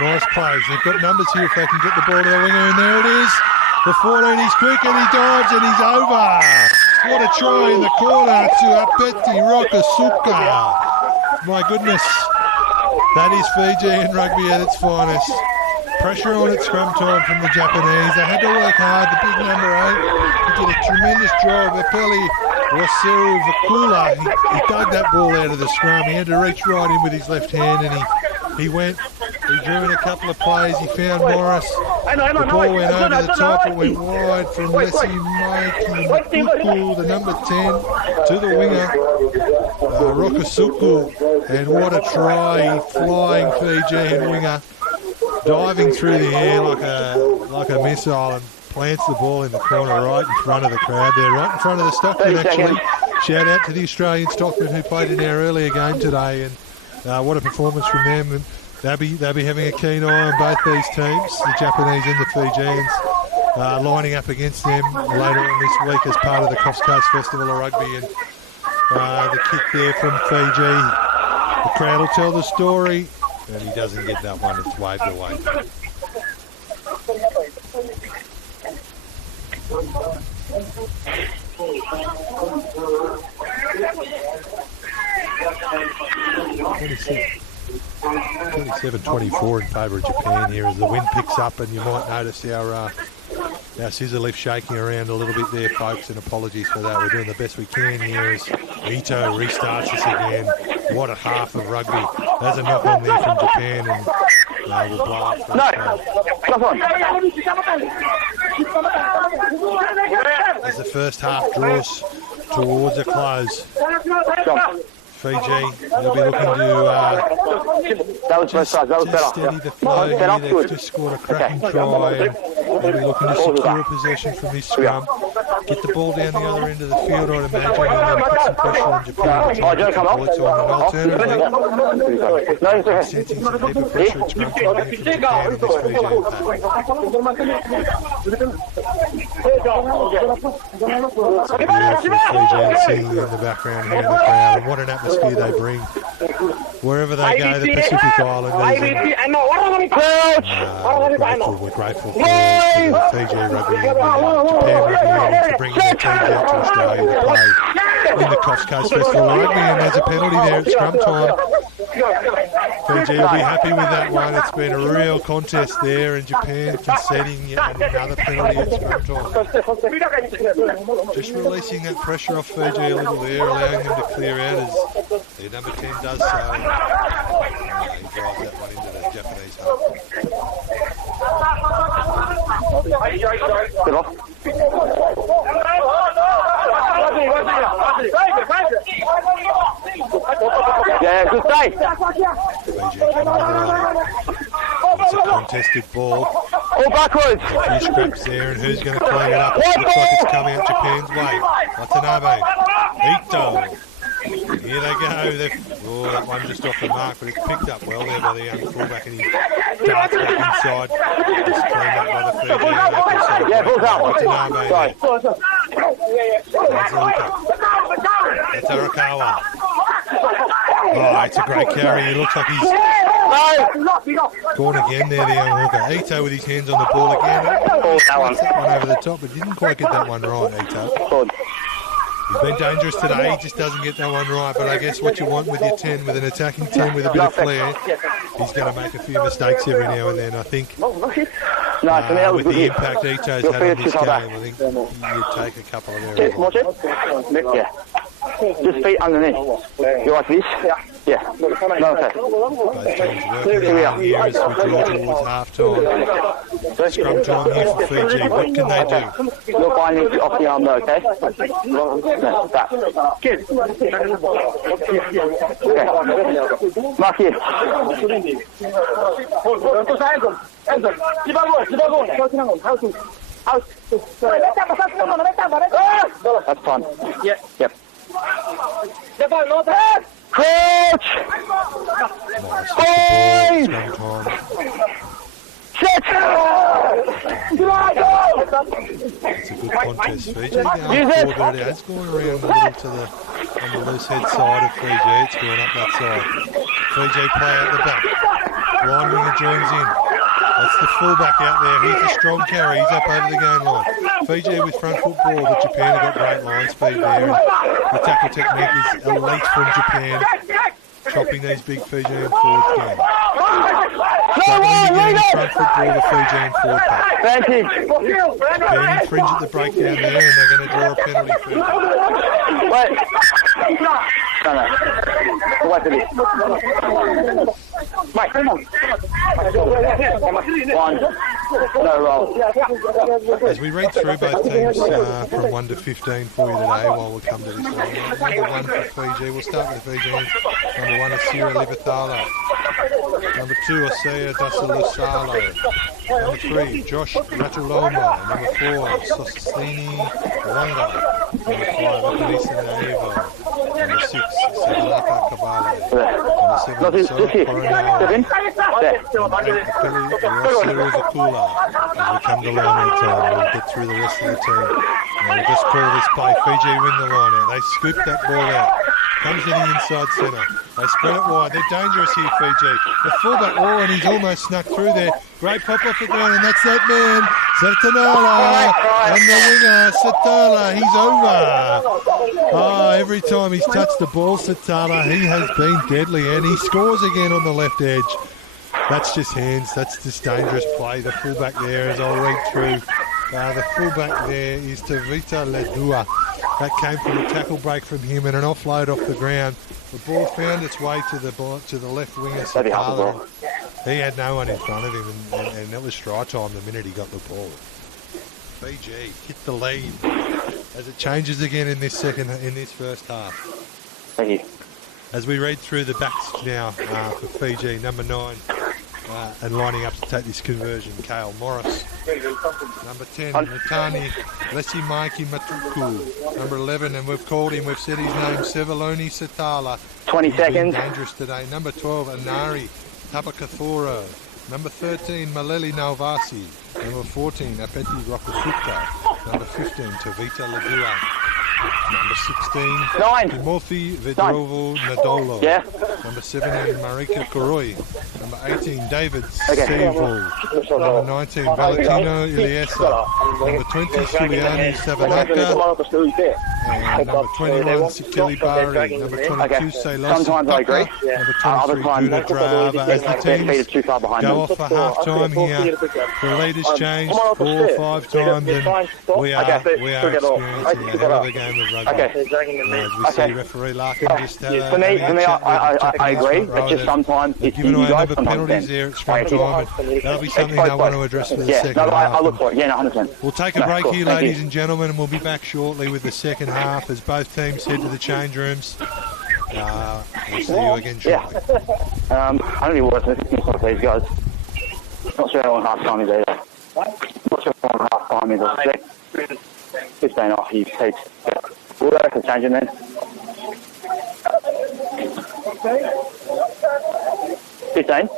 Morris plays. They've got numbers here if they can get the ball to the winger, and there it is. The 14, he's quick and he dives and he's over. What a try in the corner to Apeti Rokasuka. My goodness. That is Fijian rugby at its finest. Pressure on at scrum time from the Japanese. They had to work hard. The big number 8, he did a tremendous job. Epeli Waseru Vakula, he dug that ball out of the scrum. He had to reach right in with his left hand, and he went. He drew in a couple of plays. He found Morris. The ball went over the top. It went wide from Leslie Mikey Kuku, the number 10, to the winger, Rokasuku. And what a try, flying Fijian winger, diving through the air like a missile and plants the ball in the corner right in front of the crowd there, right in front of the Stockman actually. Shout out to the Australian Stockman who played in our earlier game today, and what a performance from them. And they'll be having a keen eye on both these teams, the Japanese and the Fijians, lining up against them later on this week as part of the Coffs Coast Festival of Rugby. And the kick there from Fiji, the crowd will tell the story, and he doesn't get that one. It's waved away. Twenty-seven, 24 in favour of Japan here as the wind picks up, and you might notice our scissor lift shaking around a little bit there, folks, and apologies for that. We're doing the best we can here as Ito restarts us again. What a half of rugby. There's a knock on there from Japan, and we'll blow up. As the first half draws towards a close. Fiji, they'll be looking to steady the flow here. They've just scored a cracking try. They'll be looking to secure possession from this scrum. get the ball down the other end of the field, I'd imagine, and then put some pressure on Japan. Oh, Joe, come on. Bullets on, and alternatively, sensing some heavy pressure at scrum time here from Japan in this Fijian pack. Beautiful Fijian singing in the background here in the crowd, and what an atmosphere they bring wherever they go, the Pacific Islanders. We're grateful for the Fiji Rugby Union, Japan Rugby Union for bringing their teams out to Australia to play in the Coast Coast Festival Rugby, and there's a penalty there at scrum time. Fiji will be happy with that one. It's been a real contest there, and Japan conceding yet another penalty at scrum time. Just releasing that pressure off Fiji a little there, allowing them to clear out as their number 10 does so. He drives that one into the Japanese half. Good off. Yeah, good save. It's a contested ball. All backwards. A few scraps there, and who's going to clean it up? It looks like it's coming up Japan's way. Watanabe. Ito. Here they go. Oh, that one just off the mark, but it's picked up well there by the young fullback, and he darts back inside. Just cleaned up by the Fijian. Yeah, ball's up. Watanabe. That's Arakawa. Oh, it's a great carry. He looks like he's gone again there, the young hooker. Ito with his hands on the ball again. That one over the top, but didn't quite get that one right, Ito. He's been dangerous today, he just doesn't get that one right, but I guess what you want with your 10, with an attacking team with a bit of flair, he's going to make a few mistakes every now and then. I think with the impact Ito's had on this game, I think you'd take a couple of errors. Yeah. Just feet underneath. You like this? Yeah. No, okay. Both teams working hard here as we draw towards half-time. Scrum time here for Fiji. What can they do? You're finding it off the arm though, okay? No, that. Okay. Mark here. That's fun. Yep. Coach! Boys! Set! It's a good contest. Fiji going forward, but it has gone around a little to the on the loose head side of Fiji. It's gone up that side. Fiji play out the back. Blind winger joins in. That's the fullback out there. He's a strong carry. He's up over the game line. Fiji with front foot ball, but Japan have got great line speed there. The tackle technique is elite from Japan, chopping these big Fijian forwards down. Struggling to get in front foot ball, the Fijian forward pack. Japan infringe at the breakdown there, and they're going to draw a penalty for it. Wait. No. Wait for this. Mike. One. No roll. As we read through both teams from 1 to 15 for you today while we come to this one. Number 1 for Fiji. We'll start with the Fijians. Number 1 is Sira Livathala. Number 2 is Osea Dasalusalo. Number 3, Josh Ratuloma. Number 4, Sostini Wanga. Number 5, Akanisa Naivo. Number 6, Sagalaka Kabale. Number 7, Sora Coronel. Akili Rosiru Vakula. As we come to line out time, we'll get through the rest of the team. Now we'll just call this play. Fiji win the line out. They scoop that ball out. Comes to the inside centre. They spread it wide. They're dangerous here, Fiji. The fullback, and he's almost snuck through there. Great pop off the ground, and that's that man, Satanala, and the winger, Satala. He's over. Oh, every time he's touched the ball, Satala, he has been deadly, and he scores again on the left edge. That's just hands. That's just dangerous play. The fullback there, as I'll read through, the fullback there is Tavita Ledua. That came from a tackle break from him and an offload off the ground. The ball found its way to the left winger, Satala. He had no one in front of him, and that was try time the minute he got the ball. Fiji hit the lead as it changes again in this first half. Thank you. As we read through the backs now for Fiji, number 9, and lining up to take this conversion, Kale Morris. Number 10, Matani Lesi Mikey Matuku. Number 11, and we've called him, we've said his name, Sevaloni Satala. 20 seconds. Dangerous today. Number 12, Anari Tapakathoro. Number 13, Maleli Nalvasi. Number 14, Apeti Rokosuka. Number 15, Tavita Lagua. Number 16, Timothy Vedrovo Nadolo. Yeah. Number 17, Marika Koroi. Number 18, David Seville. Number 19, Valentino Iliesa. Number 20, Suliani Savanaka. And number 21, Sikili Bari. Number 22, Ceylon Sometimes I agree. Number 23, Buddha Drava. As the teams too far behind go off for half time here, the leaders changed 4 or 5 times, and we are experiencing a hell of a game of rugby. As we see referee Larkin just for me, I agree. It's just sometimes it's given away a number of sometimes penalties there at scrum time, and that'll be something they want to address for the second half. I look for it. Yeah, 100%. We'll take a break here, ladies and gentlemen, and we'll be back shortly with the second half as both teams head to the change rooms. We'll see you again shortly. I don't know what's with these guys. Not sure how long half time is either. Not sure how long half time is. I suspect 15 off. He takes. We'll go to change him then. 15.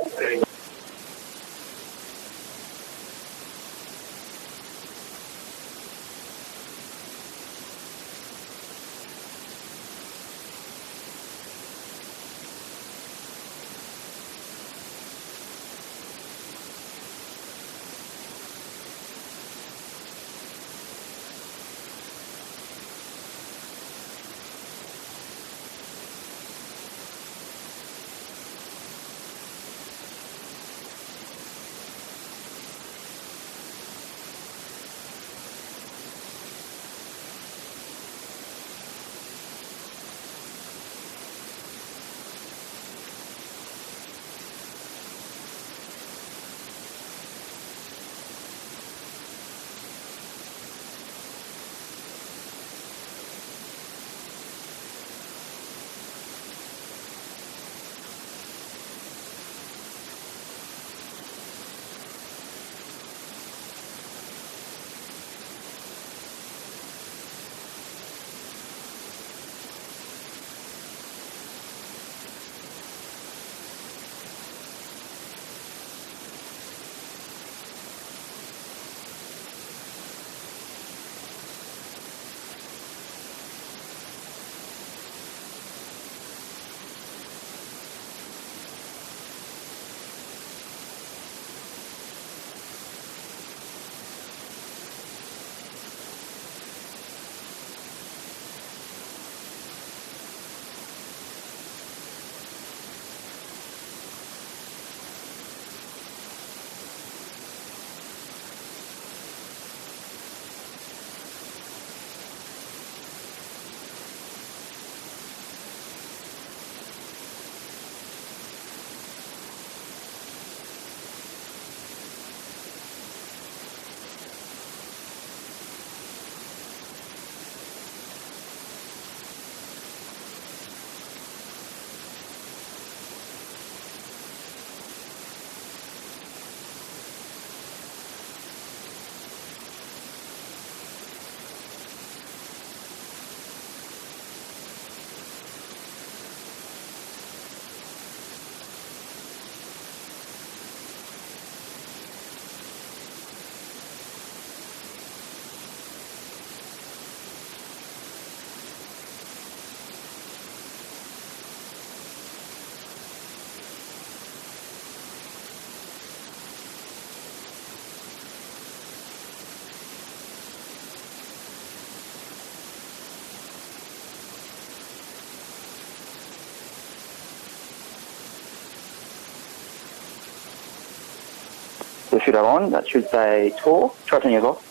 We should have on. That should say tour. Try turning it off.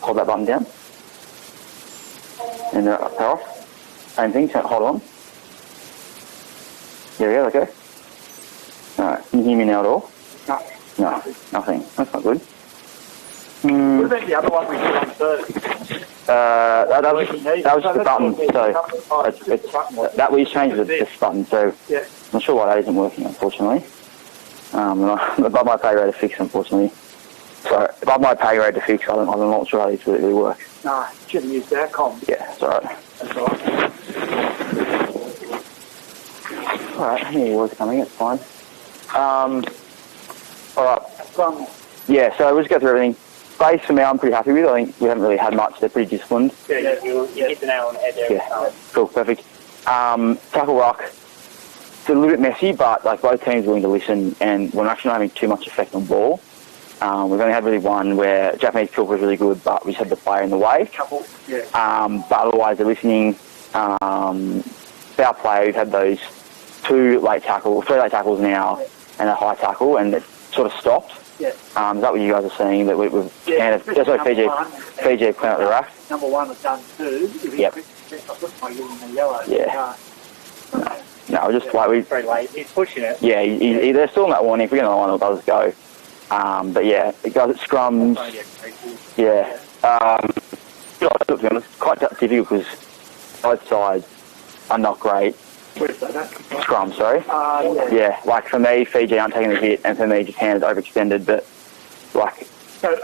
Hold that button down. And they're off. Same thing. Hold on. There we go. Okay. Alright. Can you hear me now at all? No. No. Nothing. That's not good. What about the other one we did on Thursday? That was just the button. So that we changed this button. So I'm not sure why that isn't working, unfortunately. Above my pay grade to fix, unfortunately. So above my pay grade to fix, I'm not sure how these really work. Nah, shouldn't use that com. Yeah, it's alright. That's all right. Alright, here was coming, it's fine. Alright. Yeah, so we'll just go through everything. Base for me, I'm pretty happy with. I think we haven't really had much. They're pretty disciplined. Yeah, you hit the nail on the head there. Yeah, cool, perfect. Tackle ruck, it's a little bit messy, but like both teams are willing to listen, and we're actually not having too much effect on ball. We've only had really one where Japanese kick was really good, but we just had the player in the way. Couple, yeah. But otherwise, they're listening. Our play, we've had those three late tackles now, and a high tackle, and it sort of stopped. Yeah. Is that what you guys are seeing? That we've yeah, that's why Fiji clean up the rack. Number one has done two. Yep. Yeah. No, just like we. Very late. He's pushing it. Yeah, they're still in that warning. If we get another one, it'll just go. But yeah, it goes at scrums. Yeah. To be honest, quite difficult because both sides are not great. Scrum, sorry. Yeah, like for me, Fiji aren't taking the hit, and for me, Japan is overextended, but like... So,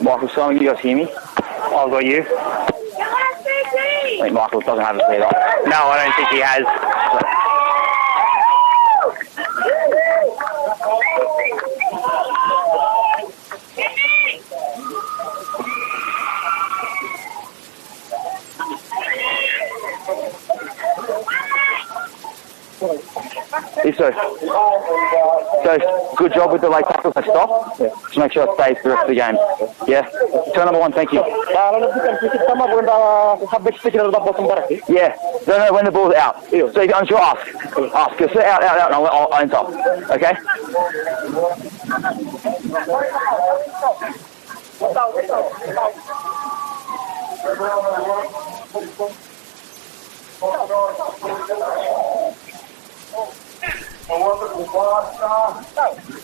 Michael Simon, you guys hear me? I've got you. I think Michael doesn't have a clear up. No, I don't think he has. So good job with the late tackle to stop. Yeah. Just make sure it stays for the rest of the game. Yeah. Turn number 1, thank you. Yeah. No, when the ball's out. So if you're unsure, ask. Ask. Just out, and I'll enter. Okay?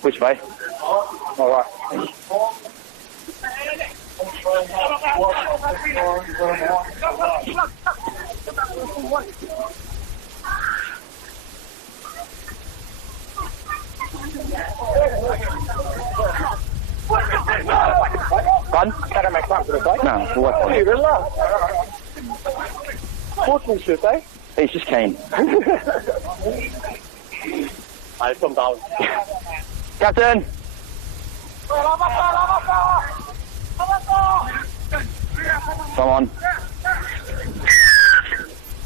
Which way? All right. Fun? No, what? He's just keen. I come down. Captain! Come on.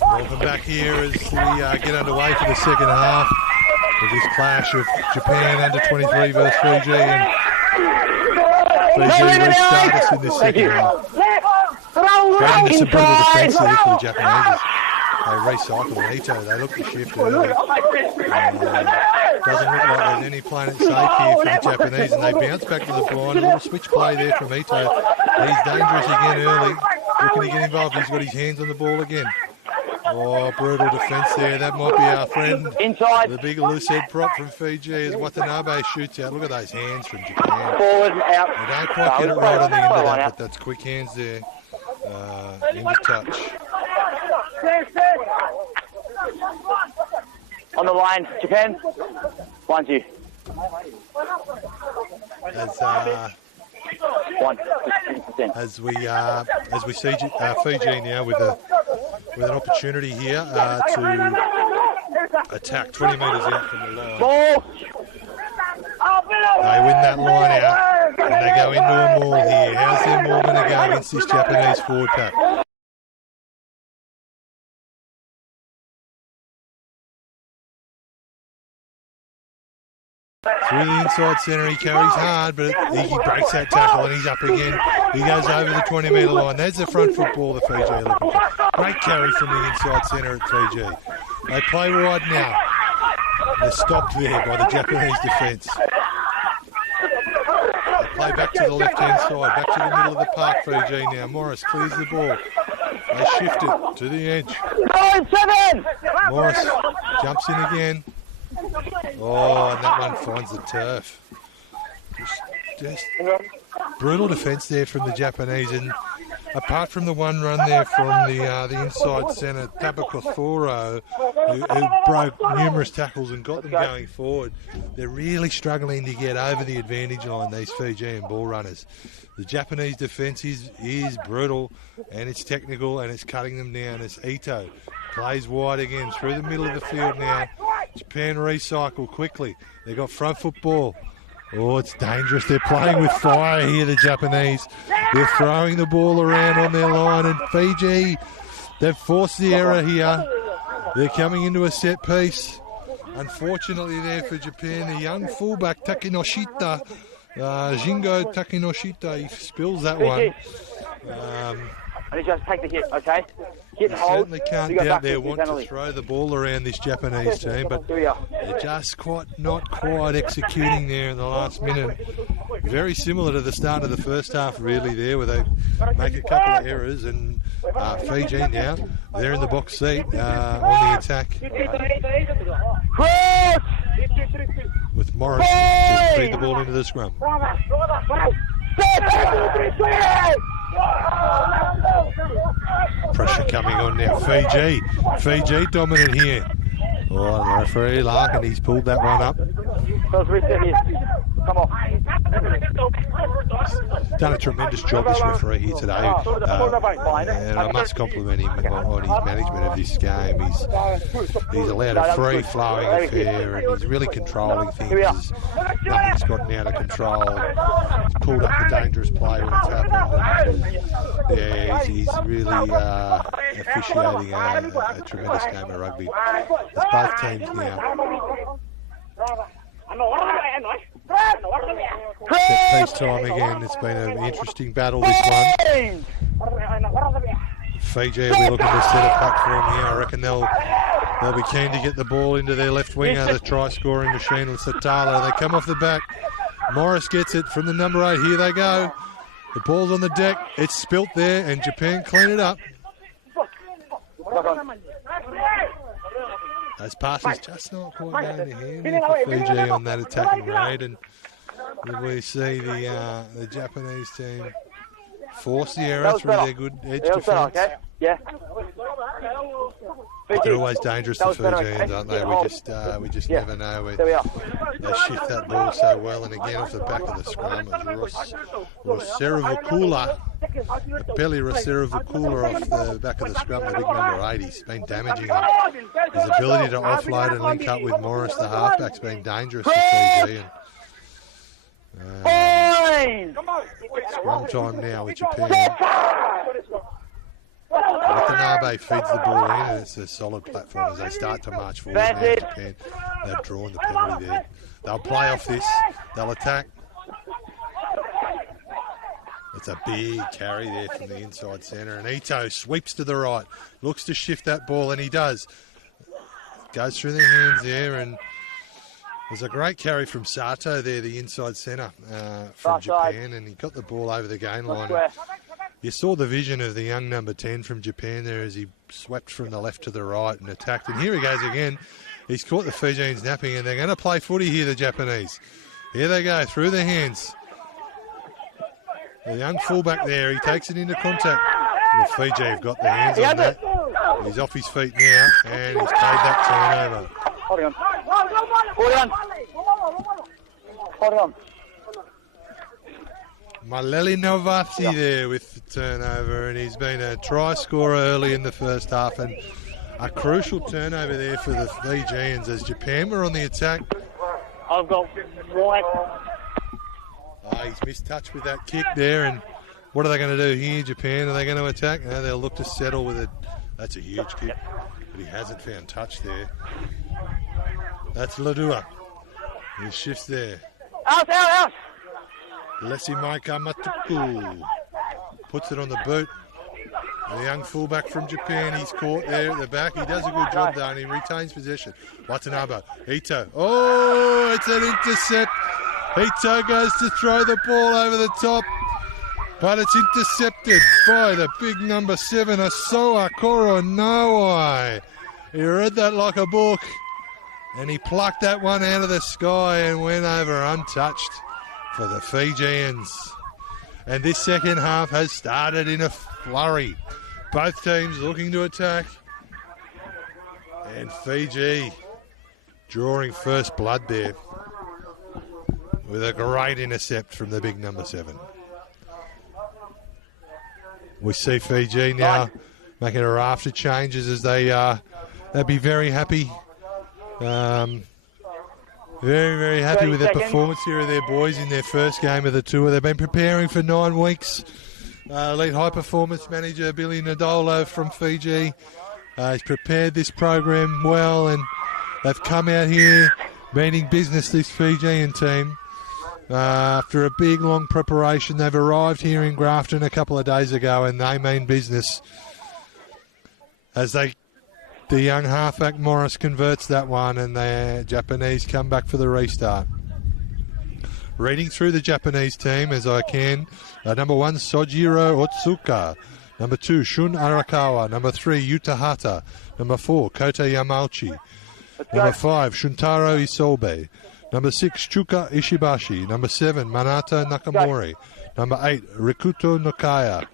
Welcome back here as we get underway for the second half of this clash of Japan under 23 versus Fiji, and Fiji restart us in this second half. Getting into some brutal defence there for the Japanese. They recycle Ito, they look to shift early. Doesn't look like there's any playing it safe here for the Japanese, and they bounce back to the blind. A little switch play there from Ito. He's dangerous again early, looking to get involved. He's got his hands on the ball again. Oh, brutal defence there. That might be our friend. Inside. The big loose head prop from Fiji as Watanabe shoots out. Look at those hands from Japan. Forward, out. They don't quite get it right on the end of that, but that's quick hands there. Into touch. On the line, Japan. 1-2. As we see Fiji now with an opportunity here to attack 20 metres out from the line. Ball. They win that line out and they go into a maul here. How's their maul going to go against this Japanese forward pack? Through the inside centre, he carries hard, but he breaks that tackle and he's up again. He goes over the 20 metre line. There's the front foot ball the Fiji are looking for. Great carry from the inside centre at Fiji. They play wide now. They're stopped there by the Japanese defence. They play back to the left-hand side, back to the middle of the park, Fiji now. Morris clears the ball. They shift it to the edge. 9-7! Morris jumps in again. Oh, and that one finds the turf. Just brutal defence there from the Japanese, and apart from the one run there from the inside centre, Tabakothoro, who broke numerous tackles and got them going forward, they're really struggling to get over the advantage line, these Fijian ball runners. The Japanese defence is brutal, and it's technical, and it's cutting them down. As Ito plays wide again through the middle of the field now. Japan recycle quickly. They got front foot ball. Oh, it's dangerous. They're playing with fire here, the Japanese. They're throwing the ball around on their line, and Fiji, they've forced the error here. They're coming into a set piece. Unfortunately there for Japan, the young fullback Takinoshita, Jingo Takinoshita, he spills that one. And just take the hit, okay? Hit and hold. Certainly can't doubt their want to throw the ball around this Japanese team, but they're just not quite executing there in the last minute. Very similar to the start of the first half, really, there, where they make a couple of errors, and Fiji now, they're in the box seat on the attack. With Morris to feed the ball into the scrum. Pressure coming on now. Fiji dominant here. Oh, and the referee Larkin, he's pulled that one up. Come on. Done a tremendous job, this referee here today. And I must compliment him on his management of this game. He's allowed a free-flowing affair, and he's really controlling things. Nothing's gotten out of control. He's pulled up the dangerous play when it's happened. And, yeah, he's really officiating a tremendous game of rugby. It's both teams now. Set piece time again. It's been an interesting battle, this one. Fiji will be looking to set a platform here. I reckon they'll be keen to get the ball into their left winger, the try-scoring machine, Satala. They come off the back. Morris gets it from the number 8. Here they go. The ball's on the deck. It's spilt there, and Japan clean it up. Those passes just not quite going to hand for Fiji on that attacking raid, and we see the Japanese team force the error through their good edge defence. Yeah. They're always dangerous, the Fijians, aren't they? We just never know. They shift that ball so well, and again off the back of the scrum, it's Roseravukula, Peli Roseravukula off the back of the scrum, the big number 8. He's been damaging him. His ability to offload and link up with Morris, the halfback's been dangerous for Fiji. Scrum time now with Japan. Watanabe feeds the ball in, and it's a solid platform as they start to march forward now. Japan, they've drawn the penalty there. They'll play off this. They'll attack. It's a big carry there from the inside centre, and Ito sweeps to the right, looks to shift that ball, and he does. Goes through their hands there, and there's a great carry from Sato there, the inside centre from Japan, and he got the ball over the gain line. You saw the vision of the young number 10 from Japan there as he swept from the left to the right and attacked. And here he goes again. He's caught the Fijians napping, and they're going to play footy here, the Japanese. Here they go, through their hands. The young fullback there, he takes it into contact. Well, Fiji have got their hands on that. He's off his feet now, and he's paid that turnover. Hold on. Hold on. Hold on. Maleli Novati there with the turnover, and he's been a try scorer early in the first half, and a crucial turnover there for the Fijians as Japan were on the attack. I've got right. He's missed touch with that kick there, and what are they going to do here, Japan? Are they going to attack? No, they'll look to settle with it. That's a huge kick, but he hasn't found touch there. That's Ladua. He shifts there. Out. Lesimaika Matuku puts it on the boot. The young fullback from Japan, he's caught there at the back. He does a good job though, and he retains possession. Watanabe, Ito. Oh, it's an intercept. Ito goes to throw the ball over the top, but it's intercepted by the big number 7, Asoa Koronawai. He read that like a book, and he plucked that one out of the sky and went over untouched for the Fijians. And this second half has started in a flurry. Both teams looking to attack. And Fiji drawing first blood there with a great intercept from the big number 7. We see Fiji now making a raft of changes as they'd be very happy. Very, very happy with the performance here of their boys in their first game of the tour. They've been preparing for 9 weeks. Elite high performance manager Billy Nadolo from Fiji has prepared this program well, and they've come out here meaning business, this Fijian team. After a big, long preparation, they've arrived here in Grafton a couple of days ago, and they mean business as the young halfback Morris converts that one, and the Japanese come back for the restart. Reading through the Japanese team as I can. Number 1, Sojiro Otsuka. Number 2, Shun Arakawa. Number 3, Yuta Hata. Number 4, Kota Yamauchi. Number 5, Shuntaro Isobe. Number 6, Chuka Ishibashi. Number 7, Manata Nakamori. Number 8, Rikuto Nokaya.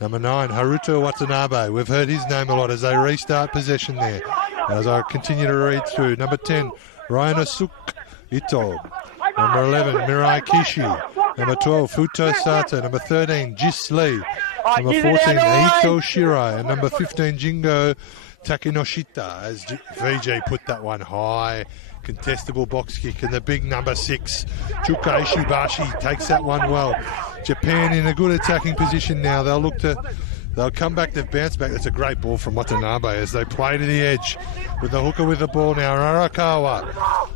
Number 9, Haruto Watanabe. We've heard his name a lot as they restart possession there. As I continue to read through, number 10, Ryonosuke Ito. Number 11, Mirai Kishi. Number 12, Futo Sato. Number 13, Jis Lee. Number 14, Eito Shirai. And number 15, Jingo Takinoshita. As VJ put that one high. Contestable box kick. And the big number 6, Chuka Ishibashi, takes that one well. Japan in a good attacking position now. They'll come back, they've bounced back. That's a great ball from Watanabe as they play to the edge with the hooker with the ball now. Arakawa.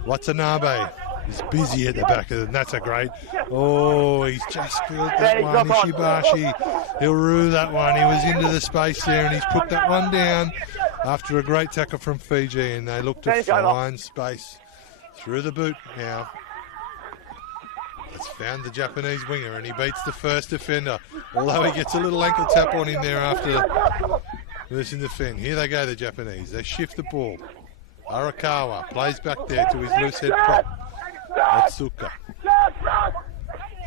Watanabe is busy at the back of it, and that's a great. Oh, he's just got that one. Ishibashi. He'll rue that one. He was into the space there, and he's put that one down after a great tackle from Fiji, and they look to find space through the boot now. It's found the Japanese winger, and he beats the first defender, although he gets a little ankle tap on him there after losing the fin. Here they go, the Japanese. They shift the ball. Arakawa plays back there to his loose head prop. Atsuka.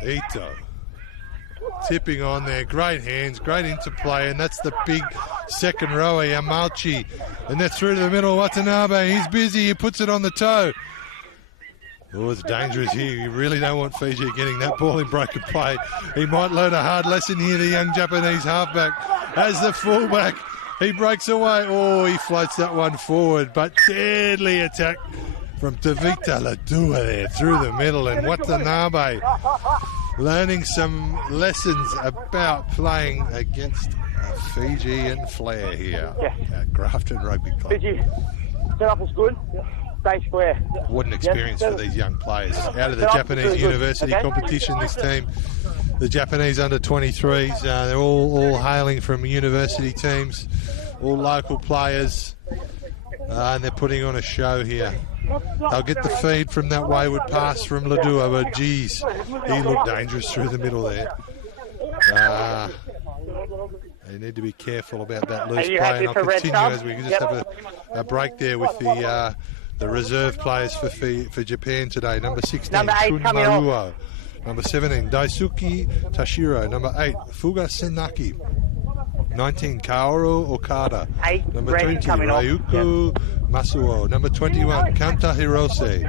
Ito. Tipping on there. Great hands, great interplay, and that's the big second rower, Yamauchi. And they're through to the middle. Watanabe, he's busy. He puts it on the toe. Oh, it's dangerous here. You really don't want Fiji getting that ball in broken play. He might learn a hard lesson here, the young Japanese halfback. As the fullback, he breaks away. Oh, he floats that one forward, but deadly attack from Tavita Ladua there through the middle. And Watanabe learning some lessons about playing against a Fijian flair here at Grafton Rugby Club. Fiji, set-up is good. Stay square. What an experience for these young players. Out of the Japanese university competition, this team, the Japanese under-23s, they're all hailing from university teams, all local players, and they're putting on a show here. They'll get the feed from that wayward pass from Ladua, but geez, he looked dangerous through the middle there. They need to be careful about that loose play, and I'll continue as we just have a break there with the reserve players for Japan today. Number 16, Shun Maruo. Number 17, Daisuke Tashiro. Number 8, Fuga Senaki. 19, Kaoru Okada. Number 20, Ryuko Masuo. Number 21, Kanta Hirose.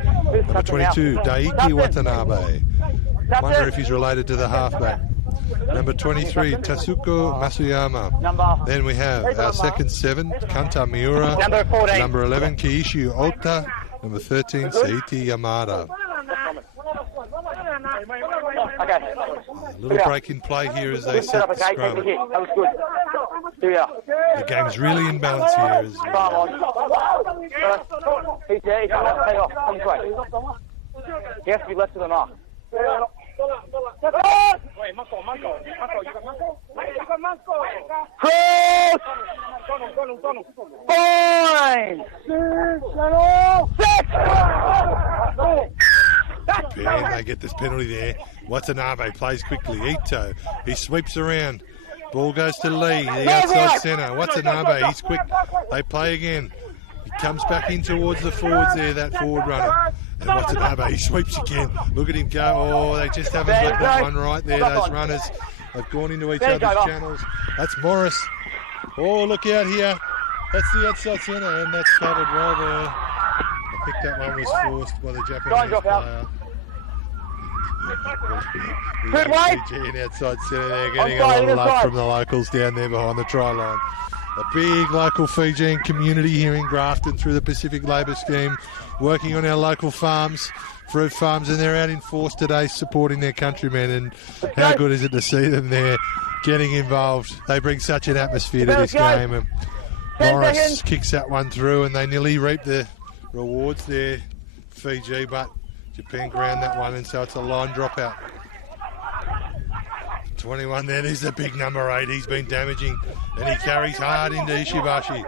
Number 22, Daiki Watanabe. Wonder if he's related to the halfback. Number 23, Tatsuko Masuyama. Then we have our second 7, Kanta Miura. Number 11, Kiishi Ota. Number 13, Seiti Yamada. A little break in play here as they set the scrum. The game's really in balance here. He has to be left to the mark. Cross! Fine! Japan, they get this penalty there. Watanabe plays quickly. Ito, he sweeps around. Ball goes to Lee, the outside centre. Watanabe, he's quick. They play again. He comes back in towards the forwards there, that forward runner. And Watanabe, he sweeps again. Look at him go. Oh, they just haven't got that one right there. Those runners have gone into each other's channels. That's Morris. Oh, look out here. That's the outside centre, and that's covered well there. I think that one was forced by the Japanese player. Fijian outside centre there, getting a lot of love from the locals down there behind the try line. A big local Fijian community here in Grafton through the Pacific Labour Scheme, working on our local farms, fruit farms, and they're out in force today supporting their countrymen. And how good is it to see them there getting involved? They bring such an atmosphere to this game. And Morris kicks that one through, and they nearly reap the rewards there, Fiji, but Japan ground that one, and so it's a line dropout. 21 then is the big number 8. He's been damaging, and he carries hard into Ishibashi.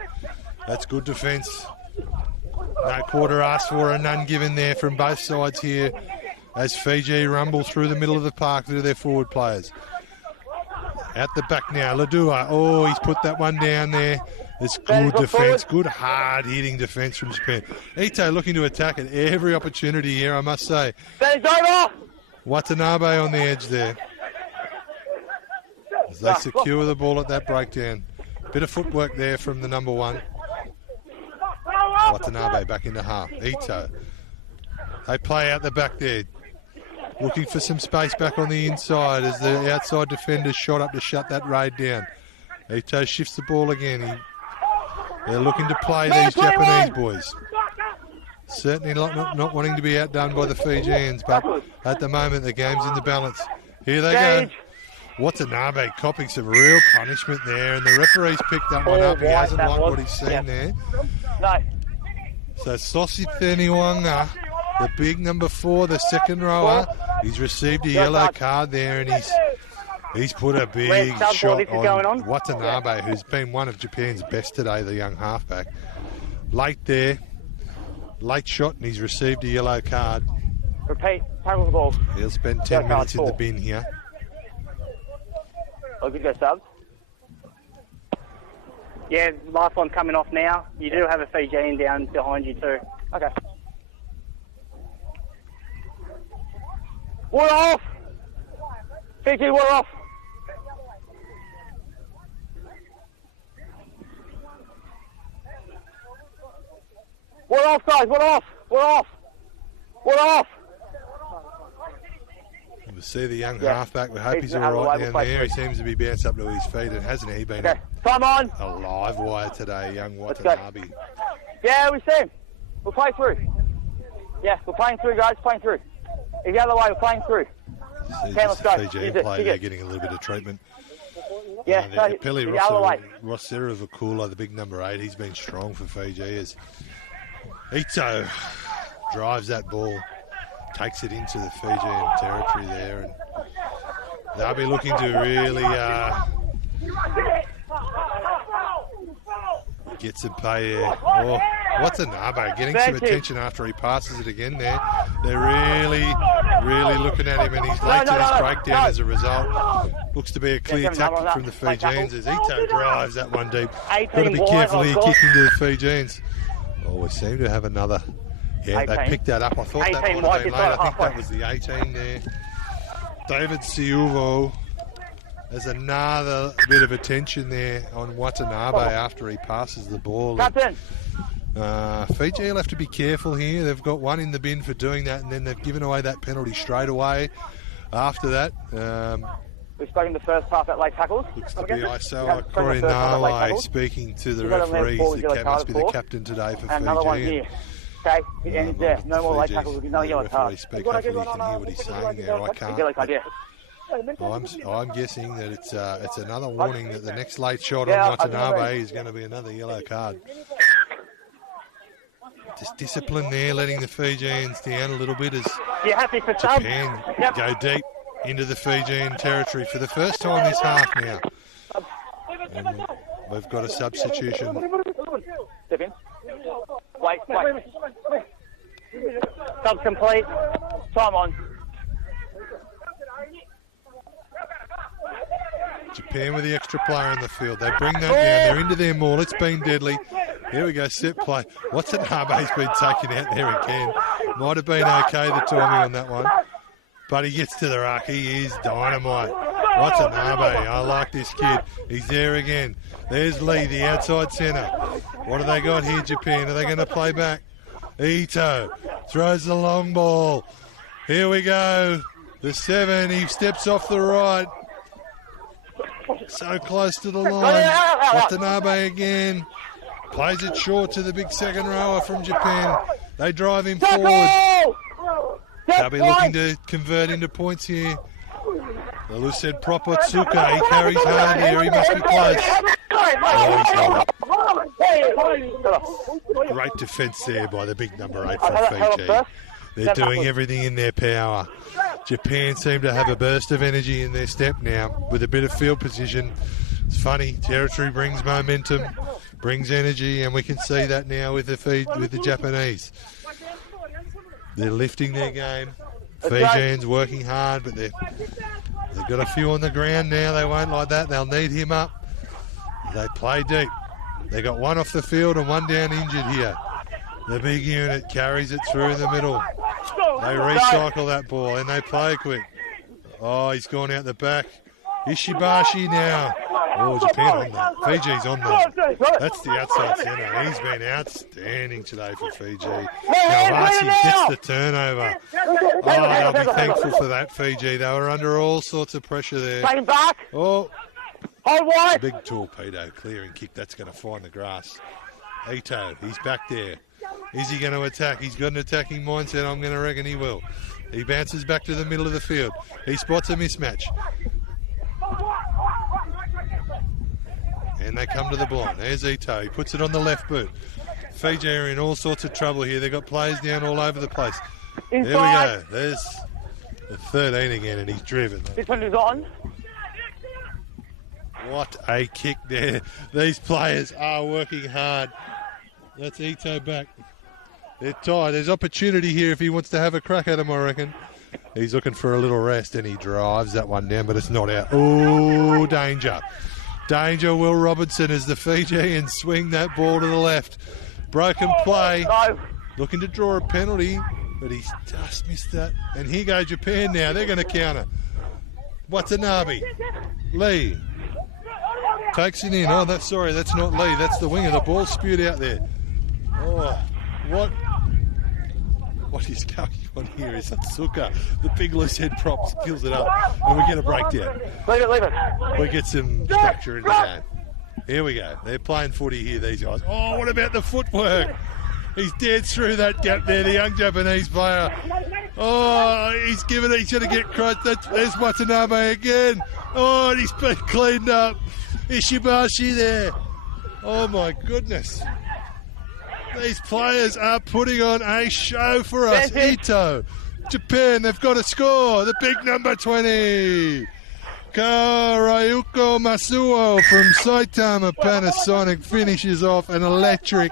That's good defence. No quarter asked for and none given there from both sides here as Fiji rumble through the middle of the park to their forward players. At the back now, Ladua. Oh, he's put that one down there. It's good defence, good hard-hitting defence from Japan. Ito looking to attack at every opportunity here, I must say. Watanabe on the edge there. As they secure the ball at that breakdown. Bit of footwork there from the number 1. Watanabe back into half. Ito. They play out the back there. Looking for some space back on the inside as the outside defenders shot up to shut that raid down. Ito shifts the ball again. They're looking to play these Japanese boys. Certainly not wanting to be outdone by the Fijians, but at the moment the game's in the balance. Here they go. Watanabe copping some real punishment there, and the referee's picked that one up. He hasn't liked what he's seen there. So Sosi Theniwanga, the big number 4, the second rower, he's received a yellow card there, and he's put a big shot on Watanabe, who's been one of Japan's best today, the young halfback. Late there, late shot, and he's received a yellow card. Repeat, tackle the ball. He'll spend 10 minutes in the bin here. Oh, good go, subs. Yeah, lifeline coming off now. You do have a Fijian down behind you too. Okay. We're off! Fiji, we're off! We're off, guys, we're off! We're off! We're off! We'll see the young halfback. We hope he's all right down there. He seems to be bounced up to his feet, and hasn't he been a live wire today, young Watanabe? Yeah, we see him. We'll play through. Yeah, we're playing through, guys, playing through. He's the other way, we're playing through. Let's go. Fijian player there getting a little bit of treatment. Yeah, Pele Rossera Vakula, the big number 8, he's been strong for Fiji as Ito drives that ball. Takes it into the Fijian territory there, and they'll be looking to really get some pay there. Oh, Watanabe getting some attention after he passes it again there. They're really looking at him, and he's late to this breakdown as a result. Looks to be a clear tackle from the Fijians as Ito drives that one deep. Got to be careful here kicking to the Fijians. Oh, we seem to have another. Yeah, 18. They picked that up. I thought that might have been late. I think that was the 18 there. David Siuvo has another bit of attention there on Watanabe after he passes the ball. Fiji will have to be careful here. They've got one in the bin for doing that, and then they've given away that penalty straight away after that. We've spoken the first half at late tackles. Looks to be Isoa Korinawe speaking to the referees. That must be the captain today for Fiji. Okay, and no more late tackles. No yellow card. Speak, hopefully you can hear what he's saying there. I can't. I'm guessing that it's another warning that the next late shot on Watanabe is going to be another yellow card. Just discipline there, letting the Fijians down a little bit as Japan go deep into the Fijian territory for the first time this half now. And we've got a substitution. Step in. Wait. Subs complete. Time on. Japan with the extra player in the field. They bring that down. They're into their maul. It's been deadly. Here we go, set play. Watanabe's been taken out there again. Might have been okay, the timing on that one. But he gets to the ruck. He is dynamite. Watanabe, I like this kid. He's there again. There's Lee, the outside centre. What have they got here, Japan? Are they going to play back? Ito throws the long ball. Here we go. The 7, he steps off the right. So close to the line. Watanabe again. Plays it short to the big second rower from Japan. They drive him forward. They'll be looking to convert into points here. The Lucid Propotsuka, he carries hard here. He must be close. Great defence there by the big number 8 from Fiji. They're doing everything in their power. Japan seem to have a burst of energy in their step now with a bit of field position. It's funny, territory brings momentum, brings energy, and we can see that now with the Japanese. They're lifting their game. Fijians working hard, but they've got a few on the ground now. They won't like that. They'll need him up. They play deep. They got one off the field and one down injured here. The big unit carries it through the middle. They recycle that ball and they play quick. Oh, he's gone out the back. Ishibashi now. Oh, Japan on that. Fiji's on that. That's the outside centre. He's been outstanding today for Fiji. Kawasi gets the turnover. Oh, they'll be thankful for that, Fiji. They were under all sorts of pressure there. Take him back. Oh, Hold wide. big torpedo clearing kick. That's going to find the grass. Ito, he's back there. Is he going to attack? He's got an attacking mindset. I'm going to reckon he will. He bounces back to the middle of the field. He spots a mismatch. And they come to the blind. There's Ito. He puts it on the left boot. Fiji are in all sorts of trouble here. They've got players down all over the place. There we go. There's the 13 again, and he's driven. This one is on. What a kick there. These players are working hard. That's Ito back. They're tired. There's opportunity here if he wants to have a crack at him, I reckon. He's looking for a little rest, and he drives that one down, but it's not out. Oh, danger. Danger, Will Robinson, as the Fijians swing that ball to the left. Broken play. Looking to draw a penalty, but he's just missed that. And here goes Japan now. They're going to counter. Watanabe. Lee. Takes it in. Oh, that's not Lee. That's the winger. The ball spewed out there. Oh, what is going on here is that Suka, the big loose head prop, fills it up, and we get a breakdown. Leave it. We get some structure in the game. Here we go. They're playing footy here, these guys. Oh, what about the footwork? He's dead through that gap there, the young Japanese player. Oh, he's going to get crushed. There's Watanabe again. Oh, and he's been cleaned up. Ishibashi there. Oh, my goodness. These players are putting on a show for us. Ito, Japan, they've got a score. The big number 20. Karayuko Masuo from Saitama Panasonic finishes off an electric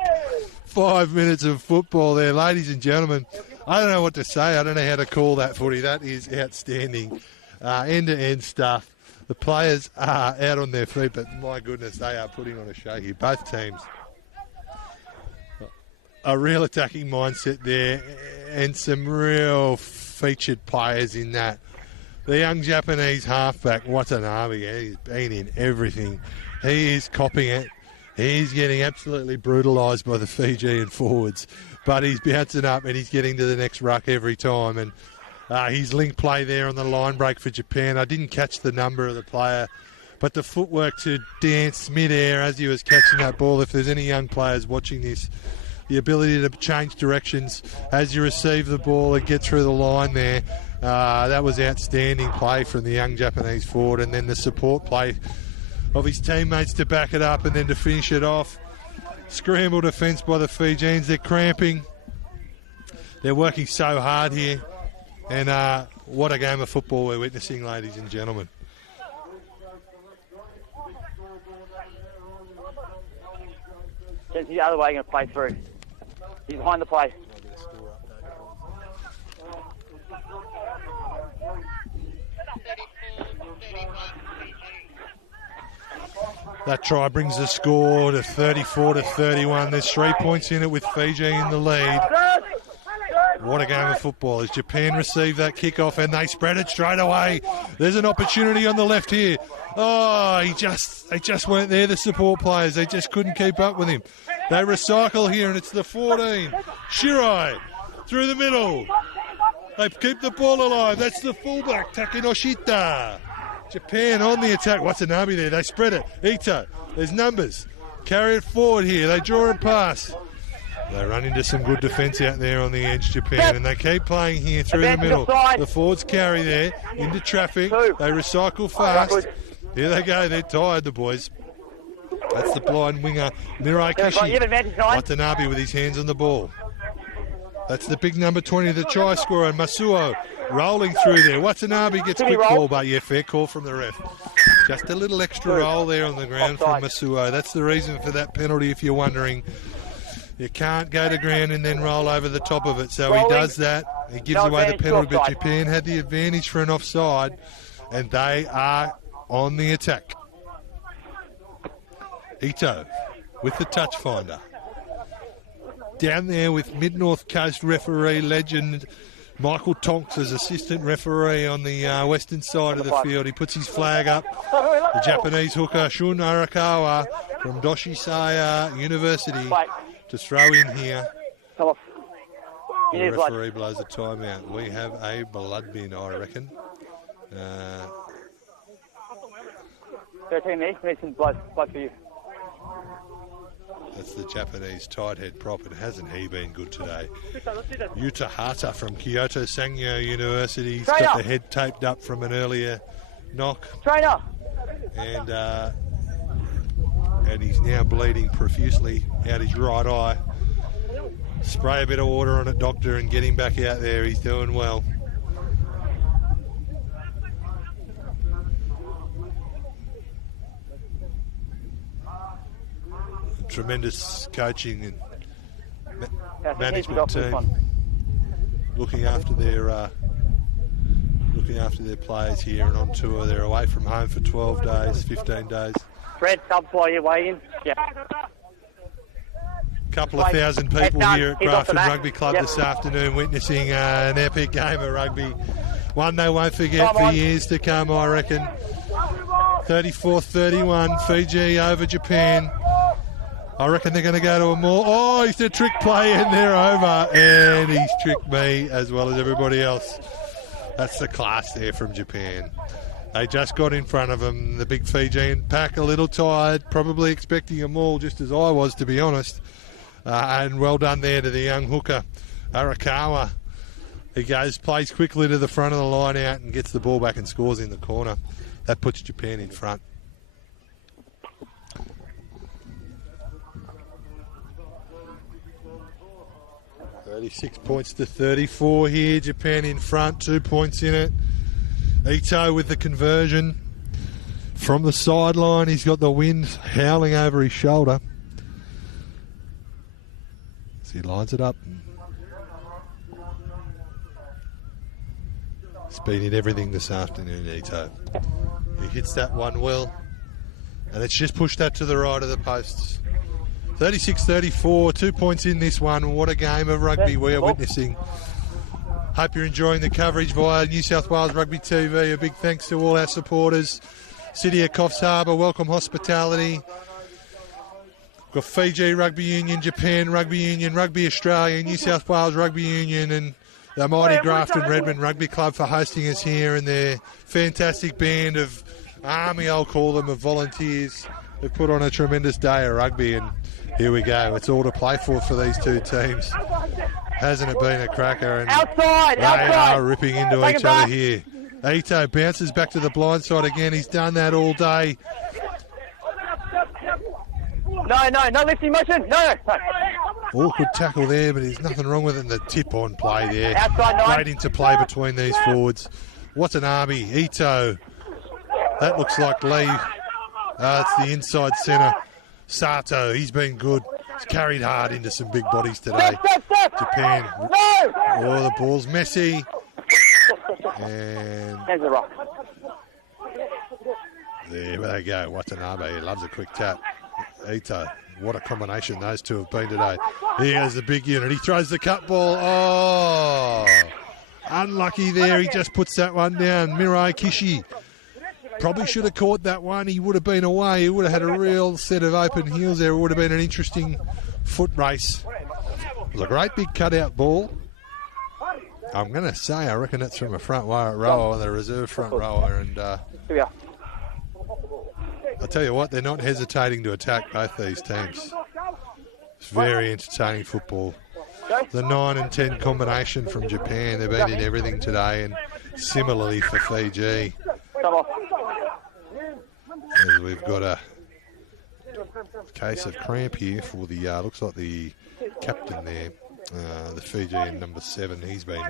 5 minutes of football there, ladies and gentlemen. I don't know what to say. I don't know how to call that footy. That is outstanding. End-to-end stuff. The players are out on their feet, but my goodness, they are putting on a show here. Both teams. A real attacking mindset there and some real featured players in that. The young Japanese halfback, Watanabe, he's been in everything. He is copying it. He's getting absolutely brutalised by the Fijian forwards, but he's bouncing up and he's getting to the next ruck every time. And his link play there on the line break for Japan. I didn't catch the number of the player, but the footwork to dance mid-air as he was catching that ball. If there's any young players watching this, the ability to change directions as you receive the ball and get through the line there. That was outstanding play from the young Japanese forward, and then the support play of his teammates to back it up and then to finish it off. Scramble defence by the Fijians. They're cramping. They're working so hard here. And what a game of football we're witnessing, ladies and gentlemen. He's the other way, going to play through. He's behind the play. That try brings the score to 34-31. There's 3 points in it with Fiji in the lead. What a game of football as Japan received that kickoff and they spread it straight away. There's an opportunity on the left here. Oh, they just weren't there, the support players. They just couldn't keep up with him. They recycle here and it's the 14. Shirai through the middle. They keep the ball alive. That's the fullback, Takenoshita. Japan on the attack. Watanabe there. They spread it. Ito. There's numbers. Carry it forward here. They draw and pass. They run into some good defence out there on the edge, Japan, and they keep playing here through the middle. The forwards carry there into traffic. They recycle fast. Here they go. They're tired, the boys. That's the blind winger, Mirai Kishi. Watanabe with his hands on the ball. That's the big number 20, the try scorer, Masuo, rolling through there. Watanabe gets quick call, but yeah, fair call from the ref. Just a little extra roll there on the ground from Masuo. That's the reason for that penalty, if you're wondering. You can't go to ground and then roll over the top of it. So he does that. He gives away the penalty, but Japan had the advantage for an offside, and they are on the attack. Ito with the touch finder. Down there with Mid-North Coast referee legend Michael Tonks as assistant referee on the western side of the field. He puts his flag up. The Japanese hooker Shun Arakawa from Doshisaya University to throw in here. Come off. The referee blows a timeout. We have a blood bin, I reckon. 13 minutes, need some blood for you. That's the Japanese tight head prop, and hasn't he been good today? Yuta Hata from Kyoto Sangyo University. He's got the head taped up from an earlier knock. Trainer! And he's now bleeding profusely out his right eye. Spray a bit of water on it, doctor, and get him back out there. He's doing well. Tremendous coaching and management team looking after their players here and on tour. They're away from home for 12 days, 15 days. Fred, subs while you're waiting. Yeah. Couple of thousand people here at Grafton Rugby Club this afternoon witnessing an epic game of rugby. One they won't forget for years to come, I reckon. 34-31, Fiji over Japan. I reckon they're going to go to a more... Oh, he's a trick play and they're over. And he's tricked me as well as everybody else. That's the class there from Japan. They just got in front of them. The big Fijian pack a little tired, probably expecting a maul just as I was, to be honest. And well done there to the young hooker, Arakawa. He plays quickly to the front of the line out and gets the ball back and scores in the corner. That puts Japan in front. $36-34 here. Japan in front, 2 points in it. Ito with the conversion from the sideline. He's got the wind howling over his shoulder. So he lines it up. He's been in everything this afternoon, Ito. He hits that one well. And it's just pushed that to the right of the posts. 36-34, 2 points in this one. What a game of rugby we are witnessing. Hope you're enjoying the coverage via New South Wales Rugby TV. A big thanks to all our supporters. City of Coffs Harbour, welcome hospitality. We've got Fiji Rugby Union, Japan Rugby Union, Rugby Australia, New South Wales Rugby Union, and the mighty Grafton Redmond Rugby Club for hosting us here, and their fantastic band of army, I'll call them, of volunteers. They've put on a tremendous day of rugby, and here we go. It's all to play for these two teams. Hasn't it been a cracker? And outside! They are ripping into each other here. Ito bounces back to the blind side again. He's done that all day. No lifting motion. No. Awkward tackle there, but there's nothing wrong with it. And the tip-on play there. Outside 9. Great interplay between these forwards. What's an army? Ito. That looks like Lee. It's the inside centre. Sato, he's been good. He's carried hard into some big bodies today. Japan. Oh, the ball's messy. And there they go. Watanabe, he loves a quick tap. Ito, what a combination those two have been today. Here's the big unit. He throws the cut ball. Oh, unlucky there. He just puts that one down. Mirai Kishi. Probably should have caught that one. He would have been away. He would have had a real set of open heels there. It would have been an interesting foot race. It was a great big cutout ball. I'm going to say I reckon it's from a front rower, the reserve front rower. And I'll tell you what, they're not hesitating to attack both these teams. It's very entertaining football. The 9 and 10 combination from Japan, they've been in everything today, and similarly for Fiji. As we've got a case of cramp here for the, looks like the captain there, the Fijian number 7. He's been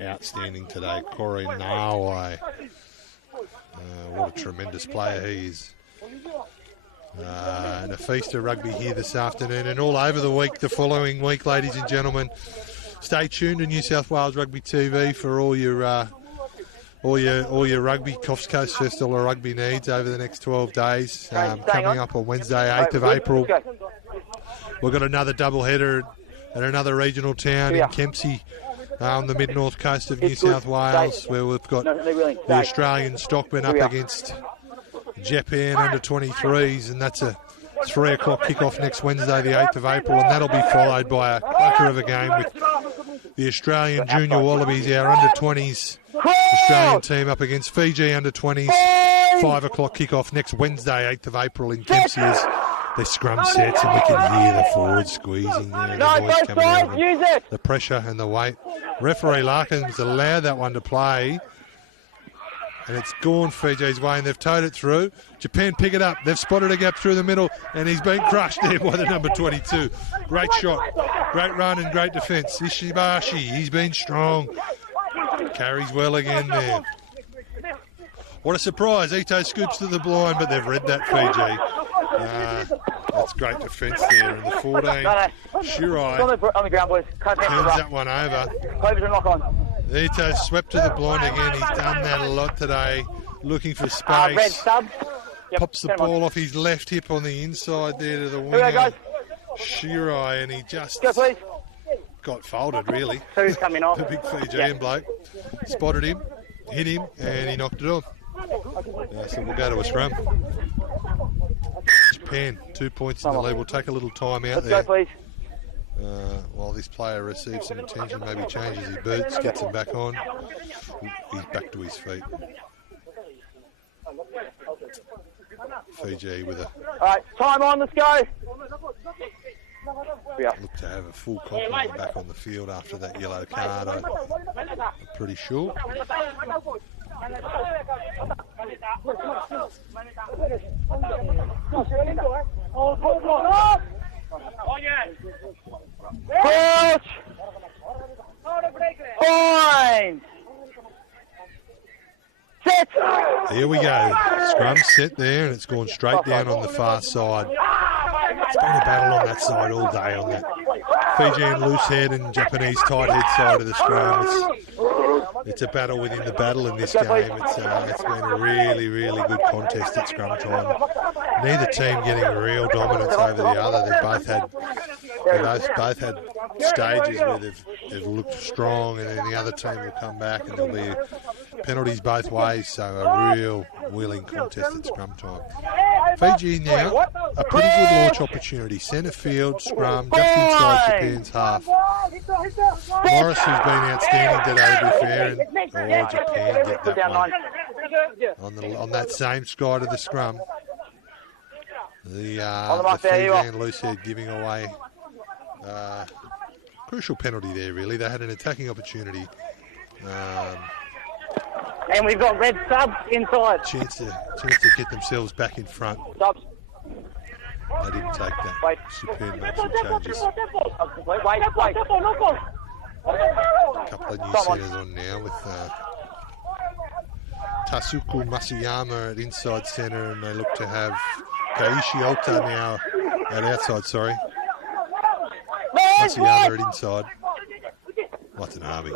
outstanding today, Corey Nawai. What a tremendous player he is. And a feast of rugby here this afternoon and all over the week, the following week, ladies and gentlemen. Stay tuned to New South Wales Rugby TV for all your rugby, Coffs Coast Festival of Rugby needs over the next 12 days. Coming up on Wednesday, 8th of April. We've got another doubleheader at another regional town in Kempsey on the mid-north coast of New South Wales, where we've got the Australian Stockmen up against Japan under 23s, and that's a 3 o'clock kickoff next Wednesday, the 8th of April, and that'll be followed by a cracker of a game with the Australian Junior Wallabies, our under 20s Australian team, up against Fiji under 20s. 5 o'clock kickoff next Wednesday, 8th of April in Kempsey's. They scrum sets, and we can hear the forwards squeezing there, and the noise coming out of them. The pressure and the weight. Referee Larkins allowed that one to play, and it's gone Fiji's way, and they've towed it through. Japan pick it up. They've spotted a gap through the middle, and he's been crushed there by the number 22. Great shot, great run, and great defence. Ishibashi, he's been strong. Carries well again there. What a surprise. Ito scoops to the blind, but they've read that, Fiji. That's great defence there. And the 14, Shirai, on the ground, boys. turns that one over. Ito swept to the blind again. He's done that a lot today, looking for space. Red sub. Yep, pops the ball off his left hip on the inside there to the winger, Shirai, and he just got folded, really. Who's coming off? The big Fijian bloke spotted him, hit him, and he knocked it off. So we'll go to a scrum. Japan, 2 points in the lead. We'll take a little time out there. Let's go, please. While this player receives some attention, maybe changes his boots, gets him back on. He's back to his feet. Fiji with a... All right, time on, let's go. Look to have a full complement back on the field after that yellow card, I'm pretty sure. Coach! Fine! Set! Here we go. Scrum set there, and it's gone straight down on the far side. It's been a battle on that side all day, on that Fijian loose head and Japanese tight head side of the scrum. It's a battle within the battle in this game. It's been a really, really good contest at scrum time. Neither team getting a real dominance over the other. They've both had stages where they've looked strong, and then the other team will come back, and there'll be penalties both ways. So a real willing contest at scrum time. Fiji now, a pretty good launch opportunity. Centre field, scrum, just inside Japan's half. Morris, who's been outstanding today, to be fair, and Japan get that one. On that same side of the scrum. The Fijian loose head giving away crucial penalty there, really. They had an attacking opportunity. And we've got red subs inside. Chance to get themselves back in front. Subs. They didn't take that. Japan made some changes. Wait. A couple of new centres on now with Tasuku Masuyama at inside centre, and they look to have Kaishi Ota now at outside, sorry. Masuyama at inside. Watanabe.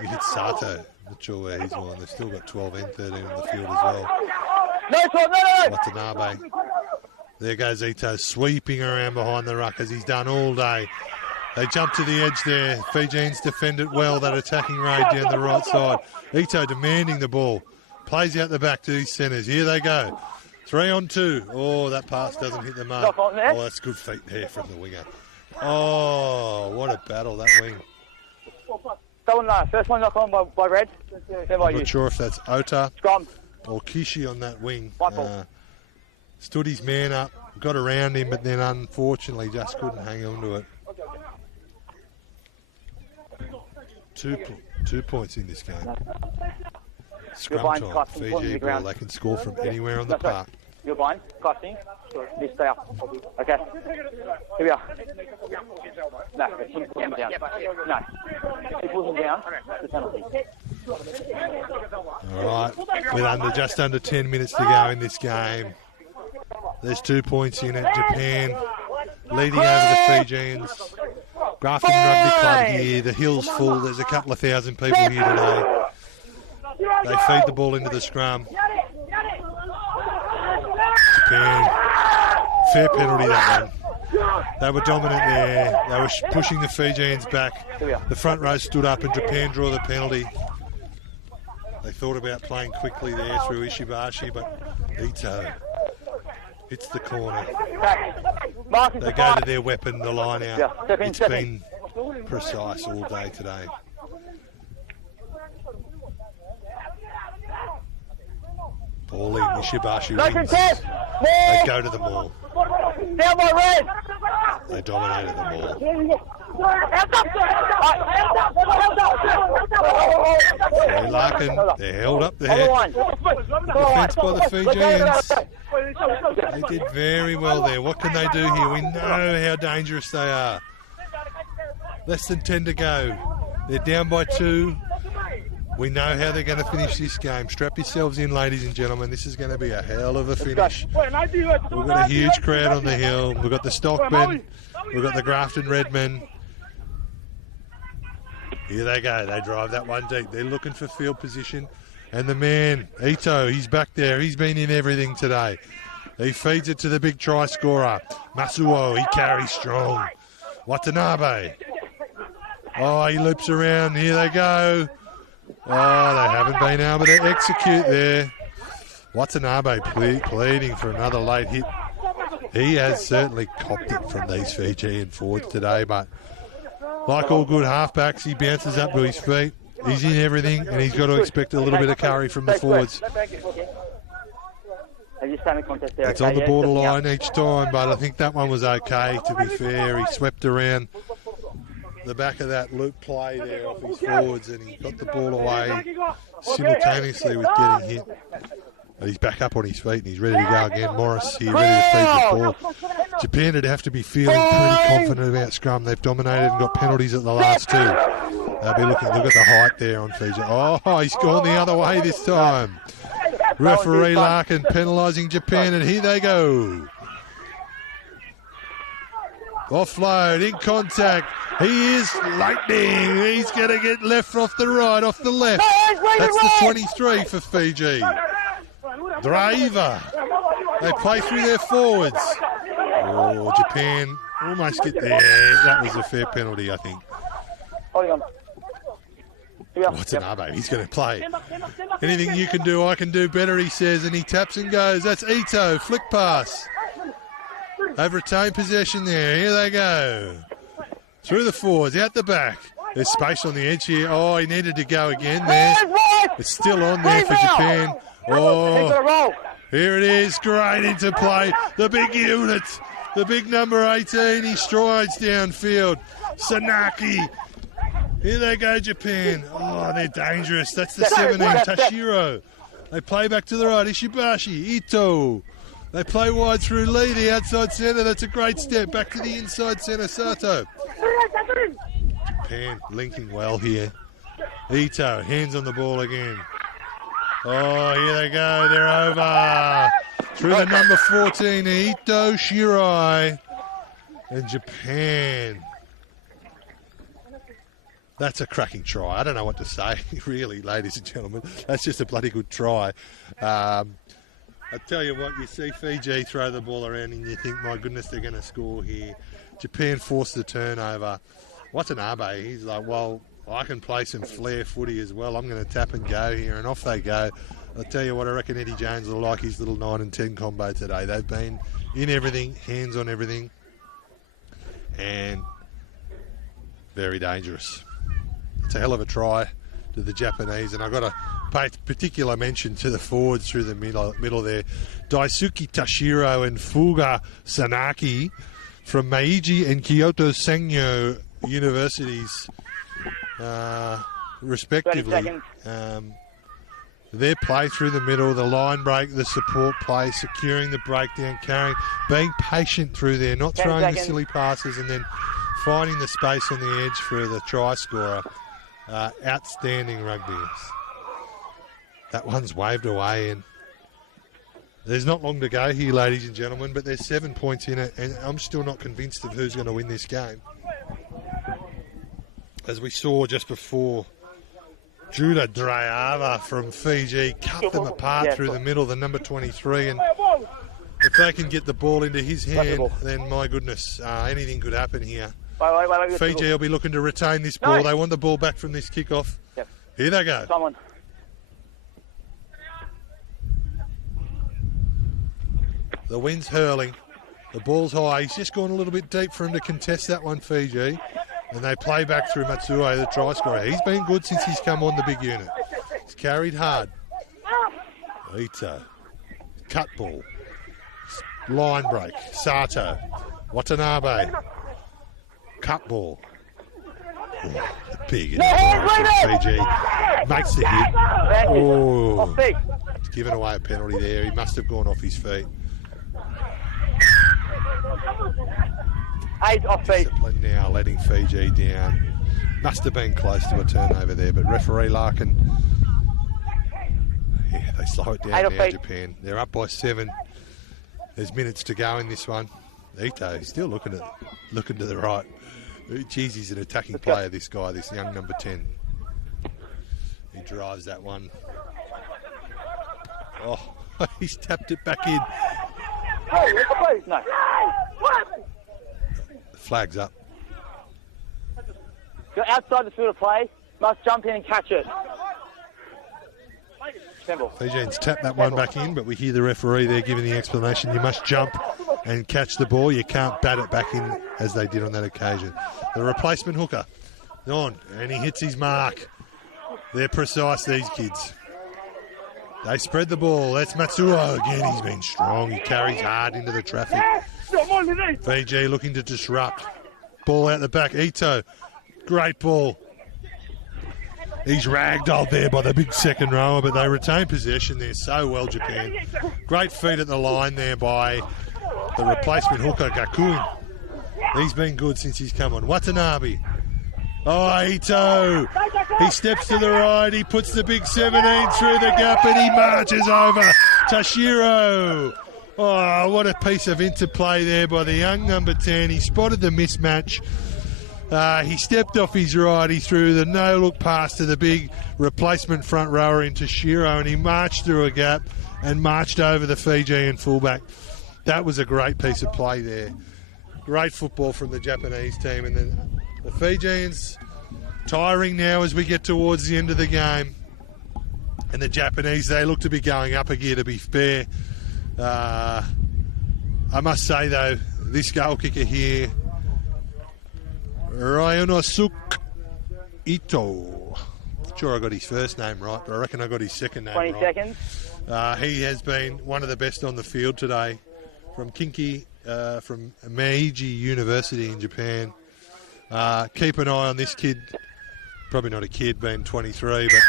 He hit Sato. Not sure where he's gone. They've still got 12 and 13 in the field as well. Watanabe. There goes Ito, sweeping around behind the ruck as he's done all day. They jump to the edge there. Fijians defend it well, that attacking raid down the right side. Ito demanding the ball. Plays out the back to his centres. Here they go. 3 on 2. Oh, that pass doesn't hit the mark. Oh, that's good feet there from the winger. Oh, what a battle, that wing. First one knock on by Red. I'm not sure if that's Ota Scrum. or Kishi on that wing. Stood his man up, got around him, but then unfortunately just couldn't hang on to it. 2 points in this game. Scrum time. Fiji ball, they can score from anywhere on the park. You're blind, crossing. This stay up. Okay. Here we are. No, it's him pulling him down. No. He pulls him down. The penalty. All right. With just under 10 minutes to go in this game. There's 2 points in it. Japan leading over the Fijians. Grafton Rugby Club here. The hill's full. There's a couple of thousand people here today. They feed the ball into the scrum. Japan. Fair penalty, that one. They were dominant there. They were pushing the Fijians back. The front row stood up and Japan draw the penalty. They thought about playing quickly there through Ishibashi, but Ito hits the corner. Marking They for go five. to their weapon, the line out. Yeah, step in, It's step been precise all day today. Ball in, Ishibashi No wins. contest. They More. go to the maul. Down by red. They dominated the maul. Terry Larkin, they're held up there. Defence by the Fijians. They did very well there. What can they do here? We know how dangerous they are. Less than 10 to go. They're down by 2. We know how they're going to finish this game. Strap yourselves in, ladies and gentlemen. This is going to be a hell of a finish. We've got a huge crowd on the hill. We've got the Stockmen. We've got the Grafton Redmen. Here they go. They drive that one deep. They're looking for field position. And the man, Ito, he's back there. He's been in everything today. He feeds it to the big try scorer. Masuo, he carries strong. Watanabe. Oh, he loops around. Here they go. Oh, they haven't been able to execute there. Watanabe pleading for another late hit. He has certainly copped it from these Fijian forwards today, but like all good halfbacks, he bounces up to his feet. He's in everything, and he's got to expect a little bit of curry from the forwards. It's on the borderline each time, but I think that one was okay, to be fair. He swept around the back of that loop play there off his forwards, and he got the ball away simultaneously with getting hit. But he's back up on his feet and he's ready to go again. Morris here, ready to feed the ball. Japan would have to be feeling pretty confident about scrum. They've dominated and got penalties at the last 2. They'll be looking. Look at the height there on Fiji. Oh, he's gone the other way this time. Referee Larkin penalising Japan, and here they go. Offload, in contact. He is lightning. He's going to get left off the right, off the left. That's the 23 for Fiji. Driver. They play through their forwards. Oh, Japan almost get there. That was a fair penalty, I think. Watanabe, he's going to play. Anything you can do, I can do better, he says, and he taps and goes. That's Ito, flick pass. They've retained possession there. Here they go. Through the forwards, out the back. There's space on the edge here. Oh, he needed to go again there. It's still on there for Japan. Oh, here it is. Great into play. The big unit. The big number 18. He strides downfield. Sanaki. Here they go, Japan. Oh, they're dangerous. That's the 17, Tashiro. They play back to the right. Ishibashi, Ito. They play wide through Lee, the outside centre. That's a great step. Back to the inside centre, Sato. Japan linking well here. Ito, hands on the ball again. Oh, here they go. They're over. Through the number 14, Ito Shirai. And Japan. That's a cracking try. I don't know what to say, really, ladies and gentlemen. That's just a bloody good try. I tell you what, you see Fiji throw the ball around and you think, my goodness, they're going to score here. Japan forced the turnover. Watanabe, he's like, well, I can play some flair footy as well. I'm going to tap and go here, and off they go. I'll tell you what, I reckon Eddie Jones will like his little 9 and 10 combo today. They've been in everything, hands on everything, and very dangerous. It's a hell of a try to the Japanese, and I've got to pay particular mention to the forwards through the middle there. Daisuke Tashiro and Fuga Sanaki from Meiji and Kyoto Sangyo universities, respectively. Their play through the middle, the line break, the support play, securing the breakdown, carrying, being patient through there, not throwing the silly passes and then finding the space on the edge for the try scorer. Outstanding rugby. That one's waved away, and there's not long to go here, ladies and gentlemen, but there's 7 points in it, and I'm still not convinced of who's going to win this game. As we saw just before, Judah Drayava from Fiji cut them apart through the middle, the number 23, and if they can get the ball into his hand, then my goodness, anything could happen here. Fiji will be looking to retain this ball. They want the ball back from this kickoff. Here they go. The wind's hurling. The ball's high. He's just gone a little bit deep for him to contest that one, Fiji. And they play back through Matsuo, the try scorer. He's been good since he's come on the big unit. He's carried hard. Ito. Cut ball. Line break. Sato. Watanabe. Cut ball. Oh, the big Fiji. Makes the hit. Oh, he's given away a penalty there. He must have gone off his feet. 8 off feet. Discipline now, letting Fiji down. Must have been close to a turnover there, but referee Larkin. Yeah, they slow it down now, Japan. They're up by 7. There's minutes to go in this one. Ito, he's still looking to the right. Geez, he's an attacking player, this guy, this young number 10. He drives that one. Oh, he's tapped it back in. No. The flag's up. You're outside the field of play. Must jump in and catch it. Simple. Fijians tap that one back in, but we hear the referee there giving the explanation. You must jump and catch the ball. You can't bat it back in as they did on that occasion. The replacement hooker on, and he hits his mark. They're precise, these kids. They spread the ball. That's Matsuo again. He's been strong. He carries hard into the traffic. Fiji looking to disrupt. Ball out the back. Ito. Great ball. He's ragdolled there by the big second rower, but they retain possession there so well, Japan. Great feet at the line there by the replacement hooker, Gakuen. He's been good since he's come on. Watanabe. Oh, Ito. He steps to the right. He puts the big 17 through the gap and he marches over Tashiro. Oh, what a piece of interplay there by the young number 10. He spotted the mismatch. He stepped off his right. He threw the no-look pass to the big replacement front rower into Shiro, and he marched through a gap and marched over the Fijian fullback. That was a great piece of play there. Great football from the Japanese team. And then the Fijians tiring now as we get towards the end of the game. And the Japanese, they look to be going up a gear, to be fair. I must say, though, this goal kicker here, Ryonosuke Ito. Not sure I got his first name right, but I reckon I got his second name 20 right. seconds. He has been one of the best on the field today. From Kinki, from Meiji University in Japan. Keep an eye on this kid. Probably not a kid, being 23, but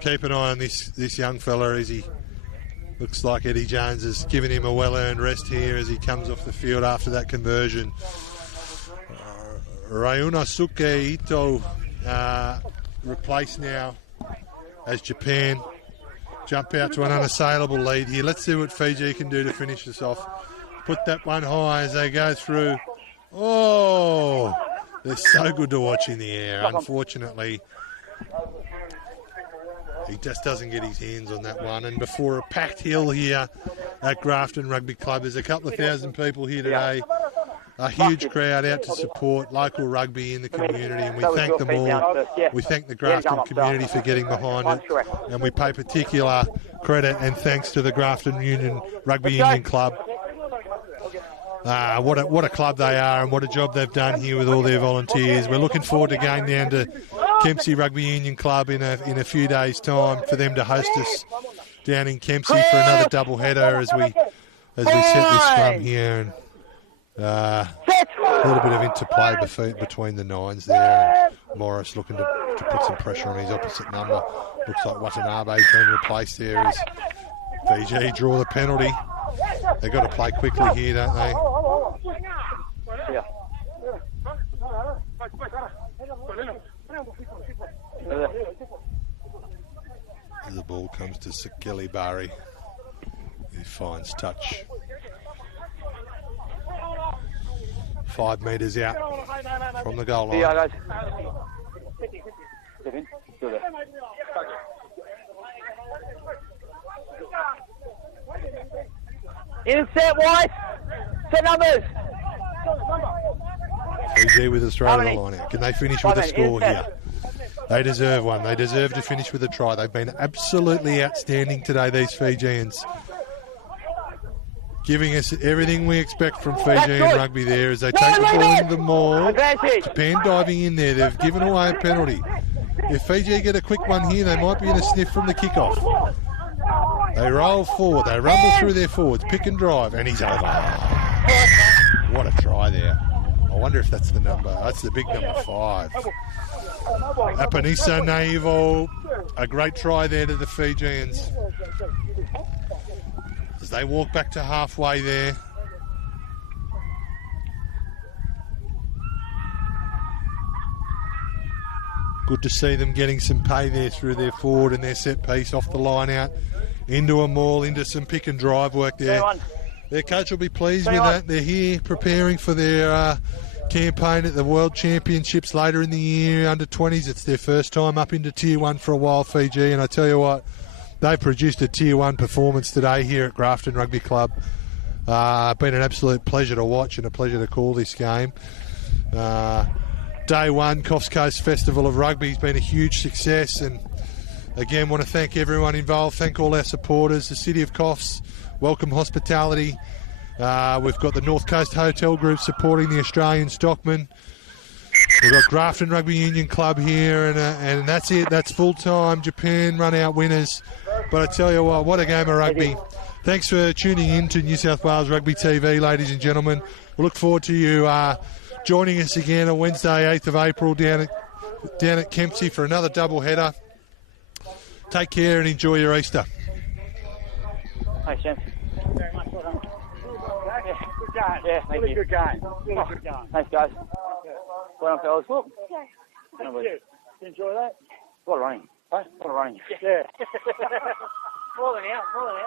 keep an eye on this young fella as he looks like Eddie Jones has given him a well-earned rest here as he comes off the field after that conversion. Ryonosuke Ito replaced now as Japan jump out to an unassailable lead here. Let's see what Fiji can do to finish this off. Put that one high as they go through. Oh, they're so good to watch in the air. Unfortunately, he just doesn't get his hands on that one. And before a packed hill here at Grafton Rugby Club, there's a couple of thousand people here today. A huge crowd out to support local rugby in the community, and we thank them all. We thank the Grafton community for getting behind it, and we pay particular credit and thanks to the Grafton Rugby Union Club. What a club they are, and what a job they've done here with all their volunteers. We're looking forward to going down to Kempsey Rugby Union Club in a few days' time for them to host us down in Kempsey for another double header as we set this scrum here. And a little bit of interplay between the nines there. And Morris looking to put some pressure on his opposite number. Looks like Watanabe's been replaced there as Fiji draw the penalty. They've got to play quickly here, don't they? Yeah. The ball comes to Sekeli Bari. He finds touch. 5 metres out from the goal line. Yeah, guys. Intercept, White. Set numbers. Fiji with a throw to the line out. Can they finish with a score here? They deserve one. They deserve to finish with a try. They've been absolutely outstanding today, these Fijians. giving us everything we expect from Fijian rugby there as they take the ball into the maul. Japan diving in there. They've given away a penalty. If Fiji get a quick one here, they might be in a sniff from the kickoff. They roll forward. They rumble through their forwards. Pick and drive. And he's over. What a try there. I wonder if that's the number. That's the big number 5. Apaniso Naivo. A great try there to the Fijians. As they walk back to halfway there. Good to see them getting some pay there through their forward and their set piece off the line out. Into a maul, into some pick and drive work there. Their coach will be pleased with that. They're here preparing for their campaign at the World Championships later in the year, under 20s. It's their first time up into Tier 1 for a while, Fiji, and I tell you what, they've produced a Tier 1 performance today here at Grafton Rugby Club. Been an absolute pleasure to watch and a pleasure to call this game. Day 1, Coffs Coast Festival of Rugby has been a huge success, and again want to thank everyone involved, thank all our supporters, the City of Coffs, welcome hospitality. We've got the North Coast Hotel Group supporting the Australian Stockman. We've got Grafton Rugby Union Club here, and that's it. That's full time. Japan run out winners. But I tell you what a game of rugby. Thanks for tuning in to New South Wales Rugby TV, ladies and gentlemen. We look forward to you joining us again on Wednesday, 8th of April, down at Kempsey for another double header. Take care and enjoy your Easter. Thanks, James. Good game. Yeah, thank really you. Good game. Really good game. Thanks, guys. Well done, fellas. Whoop. Thank you. You enjoy that? A lot of running. Huh? A lot of running. Yeah. More than out.